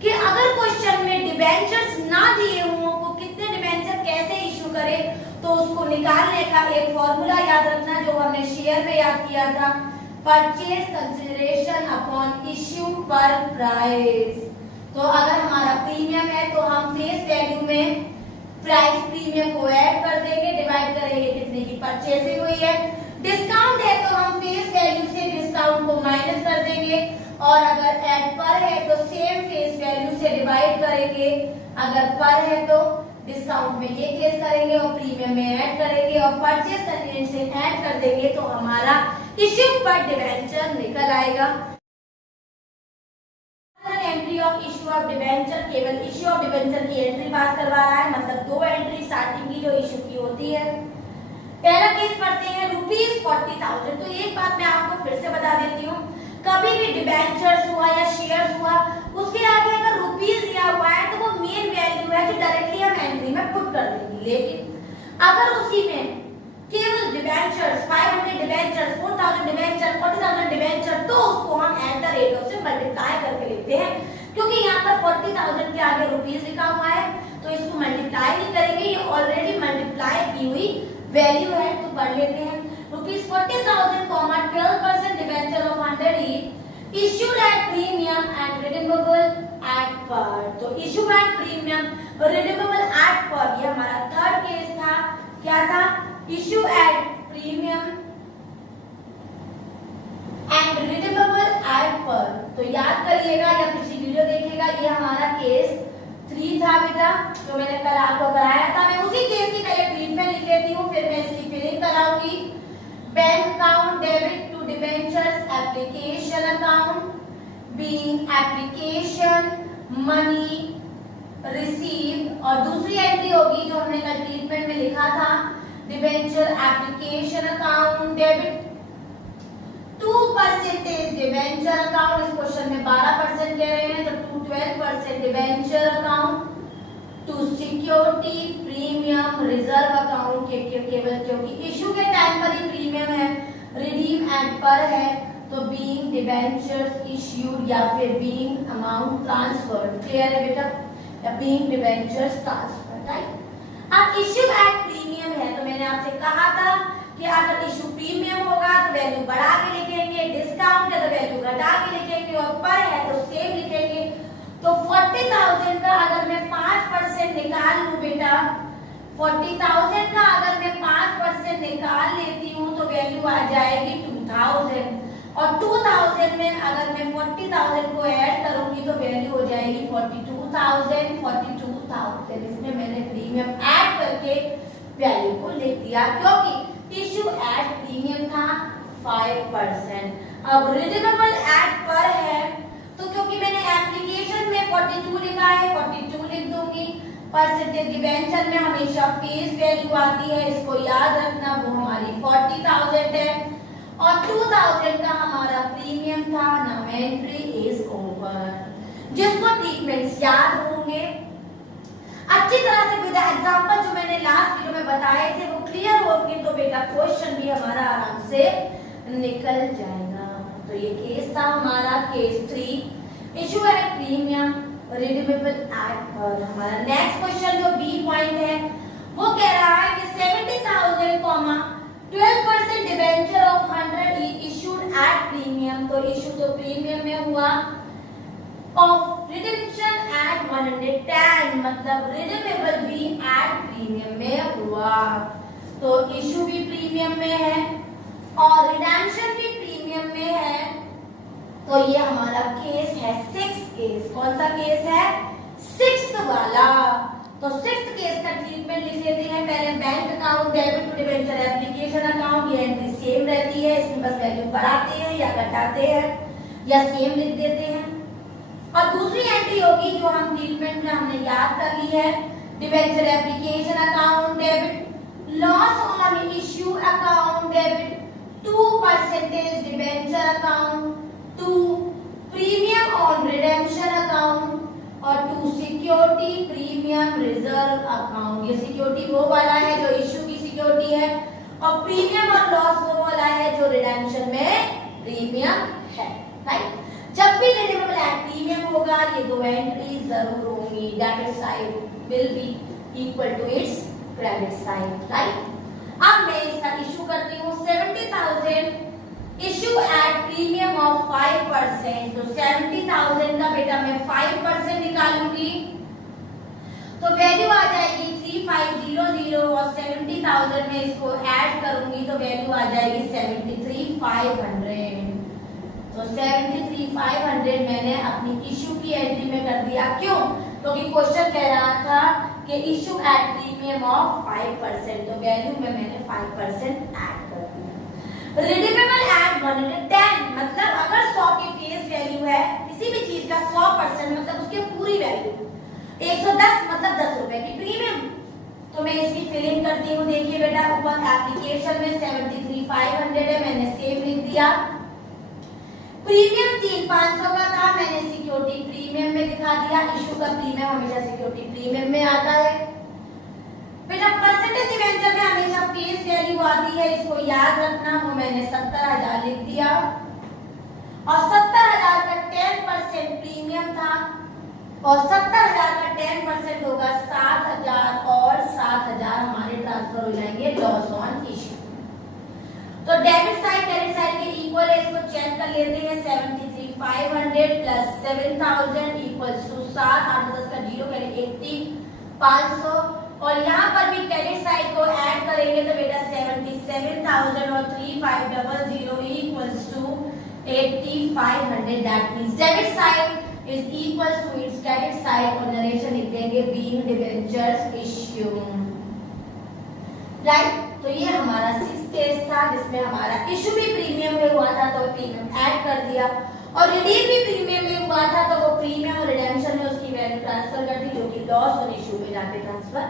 कि अगर क्वेश्चन में डिबेंचर्स ना दिए हुए को कितने डिबेंचर कैसे इश्यू करें तो उसको निकालने का एक फॉर्मूला याद रखना जो हमने शेयर में याद किया था, परचेज कंसिडरेशन अपॉन इश्यू पर प्राइस। तो अगर हमारा प्रीमियम है तो हम फेस वैल्यू में प्राइस प्रीमियम को ऐड कर देंगे, डिवाइड करेंगे कितने की परचेजिंग हुई है। डिस्काउंट है तो हम फेस वैल्यू से डिस्काउंट को माइनस कर देंगे, और अगर एट पर है तो सेम फेस वैल्यू से डिवाइड करेंगे। अगर पर है तो डिस्काउंट में ये केस करेंगे और प्रीमियम में ऐड करेंगे और परचेज कंसिडरेशन ऐड कर देंगे तो हमारा इश्यू पर डिबेंचर निकल आएगा। Entry of issue of debenture, केवल इश्यू ऑफ डिबेंचर की एंट्री पास करवा रहा है, मतलब 2 एंट्री स्टार्टिंग की जो इश्यू की होती है। पहला केस पढ़ते हैं ₹40,000। तो एक बात मैं आपको फिर से बता देती हूँ, कभी भी डिबेंचर्स हुआ या शेयर्स हुआ, उसके आगे अगर रुपीस दिया हुआ है तो वो मेन वैल्यू है जो डायरेक्टली हम एंट्री में पुट कर देंगे। लेकिन अगर उसी में केवल डिबेंचर्स 500 डिबेंचर्स 4000 डिबेंचर 40,000 डिबेंचर, तो उसको हम एट द रेट ऑफ से मल्टीप्लाई करके लिखते हैं, क्योंकि यहाँ पर 40,000 के आगे रुपीस लिखा हुआ है तो इसको मल्टीप्लाई नहीं करेंगे, ये ऑलरेडी मल्टीप्लाई की हुई वैल्यू है। तो पढ़ लेते हैं ₹40,000, 12% debenture of 100 each issued at premium and redeemable at par। तो issued at premium और redeemable at par, ये हमारा थर्ड केस था। क्या था? issue at premium and redeemable at par। तो याद करिएगा या पिछली वीडियो देखिएगा, ये हमारा केस 3 था बेटा, जो मैंने कल आपको कराया था। मैं उसी केस की पहले ट्रीटमेंट लिख लेती हूँ, फिर मैं इसकी फिलिंग कराऊंगी। Bank account debit to debentures application account being application money receive, और दूसरी एंट्री होगी जो हमने कल ट्रीटमेंट में लिखा था, debenture application account debit 2% debenture account. इस क्वेश्चन में 12% कह रहे हैं तो 12% debenture account to security premium reserve account के केवल क्योंकि इशू के टाइम पर ही प्रीमियम है, रिडीम एट पर है, तो बीइंग डिबेंचर्स इश्यूड या फिर बीइंग अमाउंट ट्रांसफर्ड। क्लियर है बेटा? या बीइंग डिबेंचर्स ट्रांसफर्ड, राइट। अब इश्यू एट प्रीमियम है तो मैंने आपसे कहा था कि अगर इशू प्रीमियम होगा तो वैल्यू बढ़ा के लिखेंगे, डिस्काउंट है तो वैल्यू घटा के लिखेंगे, और पर है तो सेम लिखेंगे। तो 40,000 का अगर मैं 5% निकाल लूं बेटा, 40,000 का अगर मैं 5% निकाल लेती हूँ तो वैल्यू आ जाएगी 2,000, और 2,000 में अगर मैं 40,000 को ऐड करूंगी तो वैल्यू हो जाएगी 42,000। इसमें मैंने प्रीमियम ऐड करके वैल्यू को लिख दिया, क्योंकि इश्यू एट प्रीमियम था 5%। अब रिडीमेबल एट पर है तो क्योंकि मैंने एप्लीकेशन में 42 लिखा है, 42 लिख दूंगी। परसेंटेज डिबेंचर में हमेशा फेस वैल्यू आती है, इसको याद रखना, वो हमारी 40,000 है, और 2,000 का हमारा प्रीमियम था। Now entry is over. जिसको ट्रीटमेंट्स याद होंगे अच्छी तरह से विद एग्जांपल जो मैंने लास्ट वीडियो में बताए थे वो क्लियर होंगे तो बेटा क्वेश्चन भी हमारा आराम से निकल जाएगा। तो ये केस था हमारा case 3, issue at premium redeemable eight पर। हमारा नेक्स्ट क्वेश्चन जो बी पॉइंट है वो कह रहा है कि 70,000, 12% debenture of 100 issued at premium. तो इशू तो प्रीमियम में हुआ, ऑफ रिडेम्पशन एट 110, मतलब रिडीमेबल भी एट प्रीमियम में हुआ। तो इशू भी प्रीमियम में है और रिडेम्पशन भी प्रीमियम में है। तो ये हमारा केस है 6 केस। कौन सा केस है? 6th वाला। तो 6th केस का ट्रीटमेंट लिख लेते हैं। पहले bank account debit to debenture application account, ये एंट्री सेम रहती है, इसमें बस वैल्यू बढ़ाते हैं या घटाते हैं या सेम लिख देते हैं। और दूसरी एंट्री होगी जो हम ट्रीटमेंट में हमने याद कर ली है, debenture application account debit loss on issue account debit 2% debenture account to premium on redemption account और to security premium reserve account. ये सिक्योरिटी वो वाला है जो इश्यू की सिक्योरिटी है और प्रीमियम और लॉस वो वाला है जो रिडेम्पशन में प्रीमियम है, राइट। जब भी रिडीमेबल एट प्रीमियम होगा ये दो एंट्री जरूर होंगी, debit side will be equal to its credit side, right. अब मैं इसका इशू करती हूँ 70,000 इशू एट प्रीमियम ऑफ 5%। तो 70,000 का बेटा मैं 5% निकालूंगी तो वैल्यू आ जाएगी 3500 और 70,000 में इसको ऐड करूंगी तो वैल्यू आ जाएगी 73,500। तो 73,500 मैंने अपनी इशू की एंट्री में कर दिया। क्यों? क्योंकि क्वेश्चन कह रहा था कि इशू एट प्रीमियम ऑफ 5%, तो वैल्यू में मैंने 5% ऐड कर दिया। रिडीमेबल एट 110, मतलब अगर 100 की फेस वैल्यू है किसी भी चीज का 100% मतलब उसकी पूरी वैल्यू 110 मतलब 10 रुपए की प्रीमियम। तो मैं इसकी फिलिंग करती हूँ। देखिए बेटा ऊपर एप्लीकेशन में 73,500 है, मैंने सेव लिख दिया। प्रीमियम 3,500 का था, मैंने सिक्योरिटी प्रीमियम में दिखा दिया। इशू का प्रीमियम हमेशा सिक्योरिटी प्रीमियम में आता है। बेटा परसेंटेज डिवेंचर में हमेशा फेस वैल्यू आती है, इसको याद रखना। वो मैंने 70,000 लिख दिया और 70,000 का 10% प्रीमियम था और 70,000 का 10% होगा 7,000 और 7,000 हमारे ट्रांसफर हो जाएंगे लॉस ऑन इशू। तो डेबिट साइड क्रेडिट साइड के इक्वल है, इसको चेक कर लेते हैं। 73,500 प्लस 7,000 इक्वल्स टू 7, 8 10 का 0 करें 80,500 और यहाँ पर भी क्रेडिट साइड को ऐड करेंगे तो बेटा 77,000 और 3,500 equals to 8,500। That means debit side is equals to its credit side और नरेशन लिख देंगे बीइंग डिबेंचर्स इश्यूड, राइट। तो ये हमारा 6th केस था जिसमें हमारा इशू भी प्रीमियम में हुआ था तो प्रीमियम ऐड कर दिया और रिडीम भी प्रीमियम में हुआ था तो वो प्रीमियम और रिडेम्पशन में उसकी वैल्यू ट्रांसफर कर दी जो कि लॉस और इशू में जाके ट्रांसफर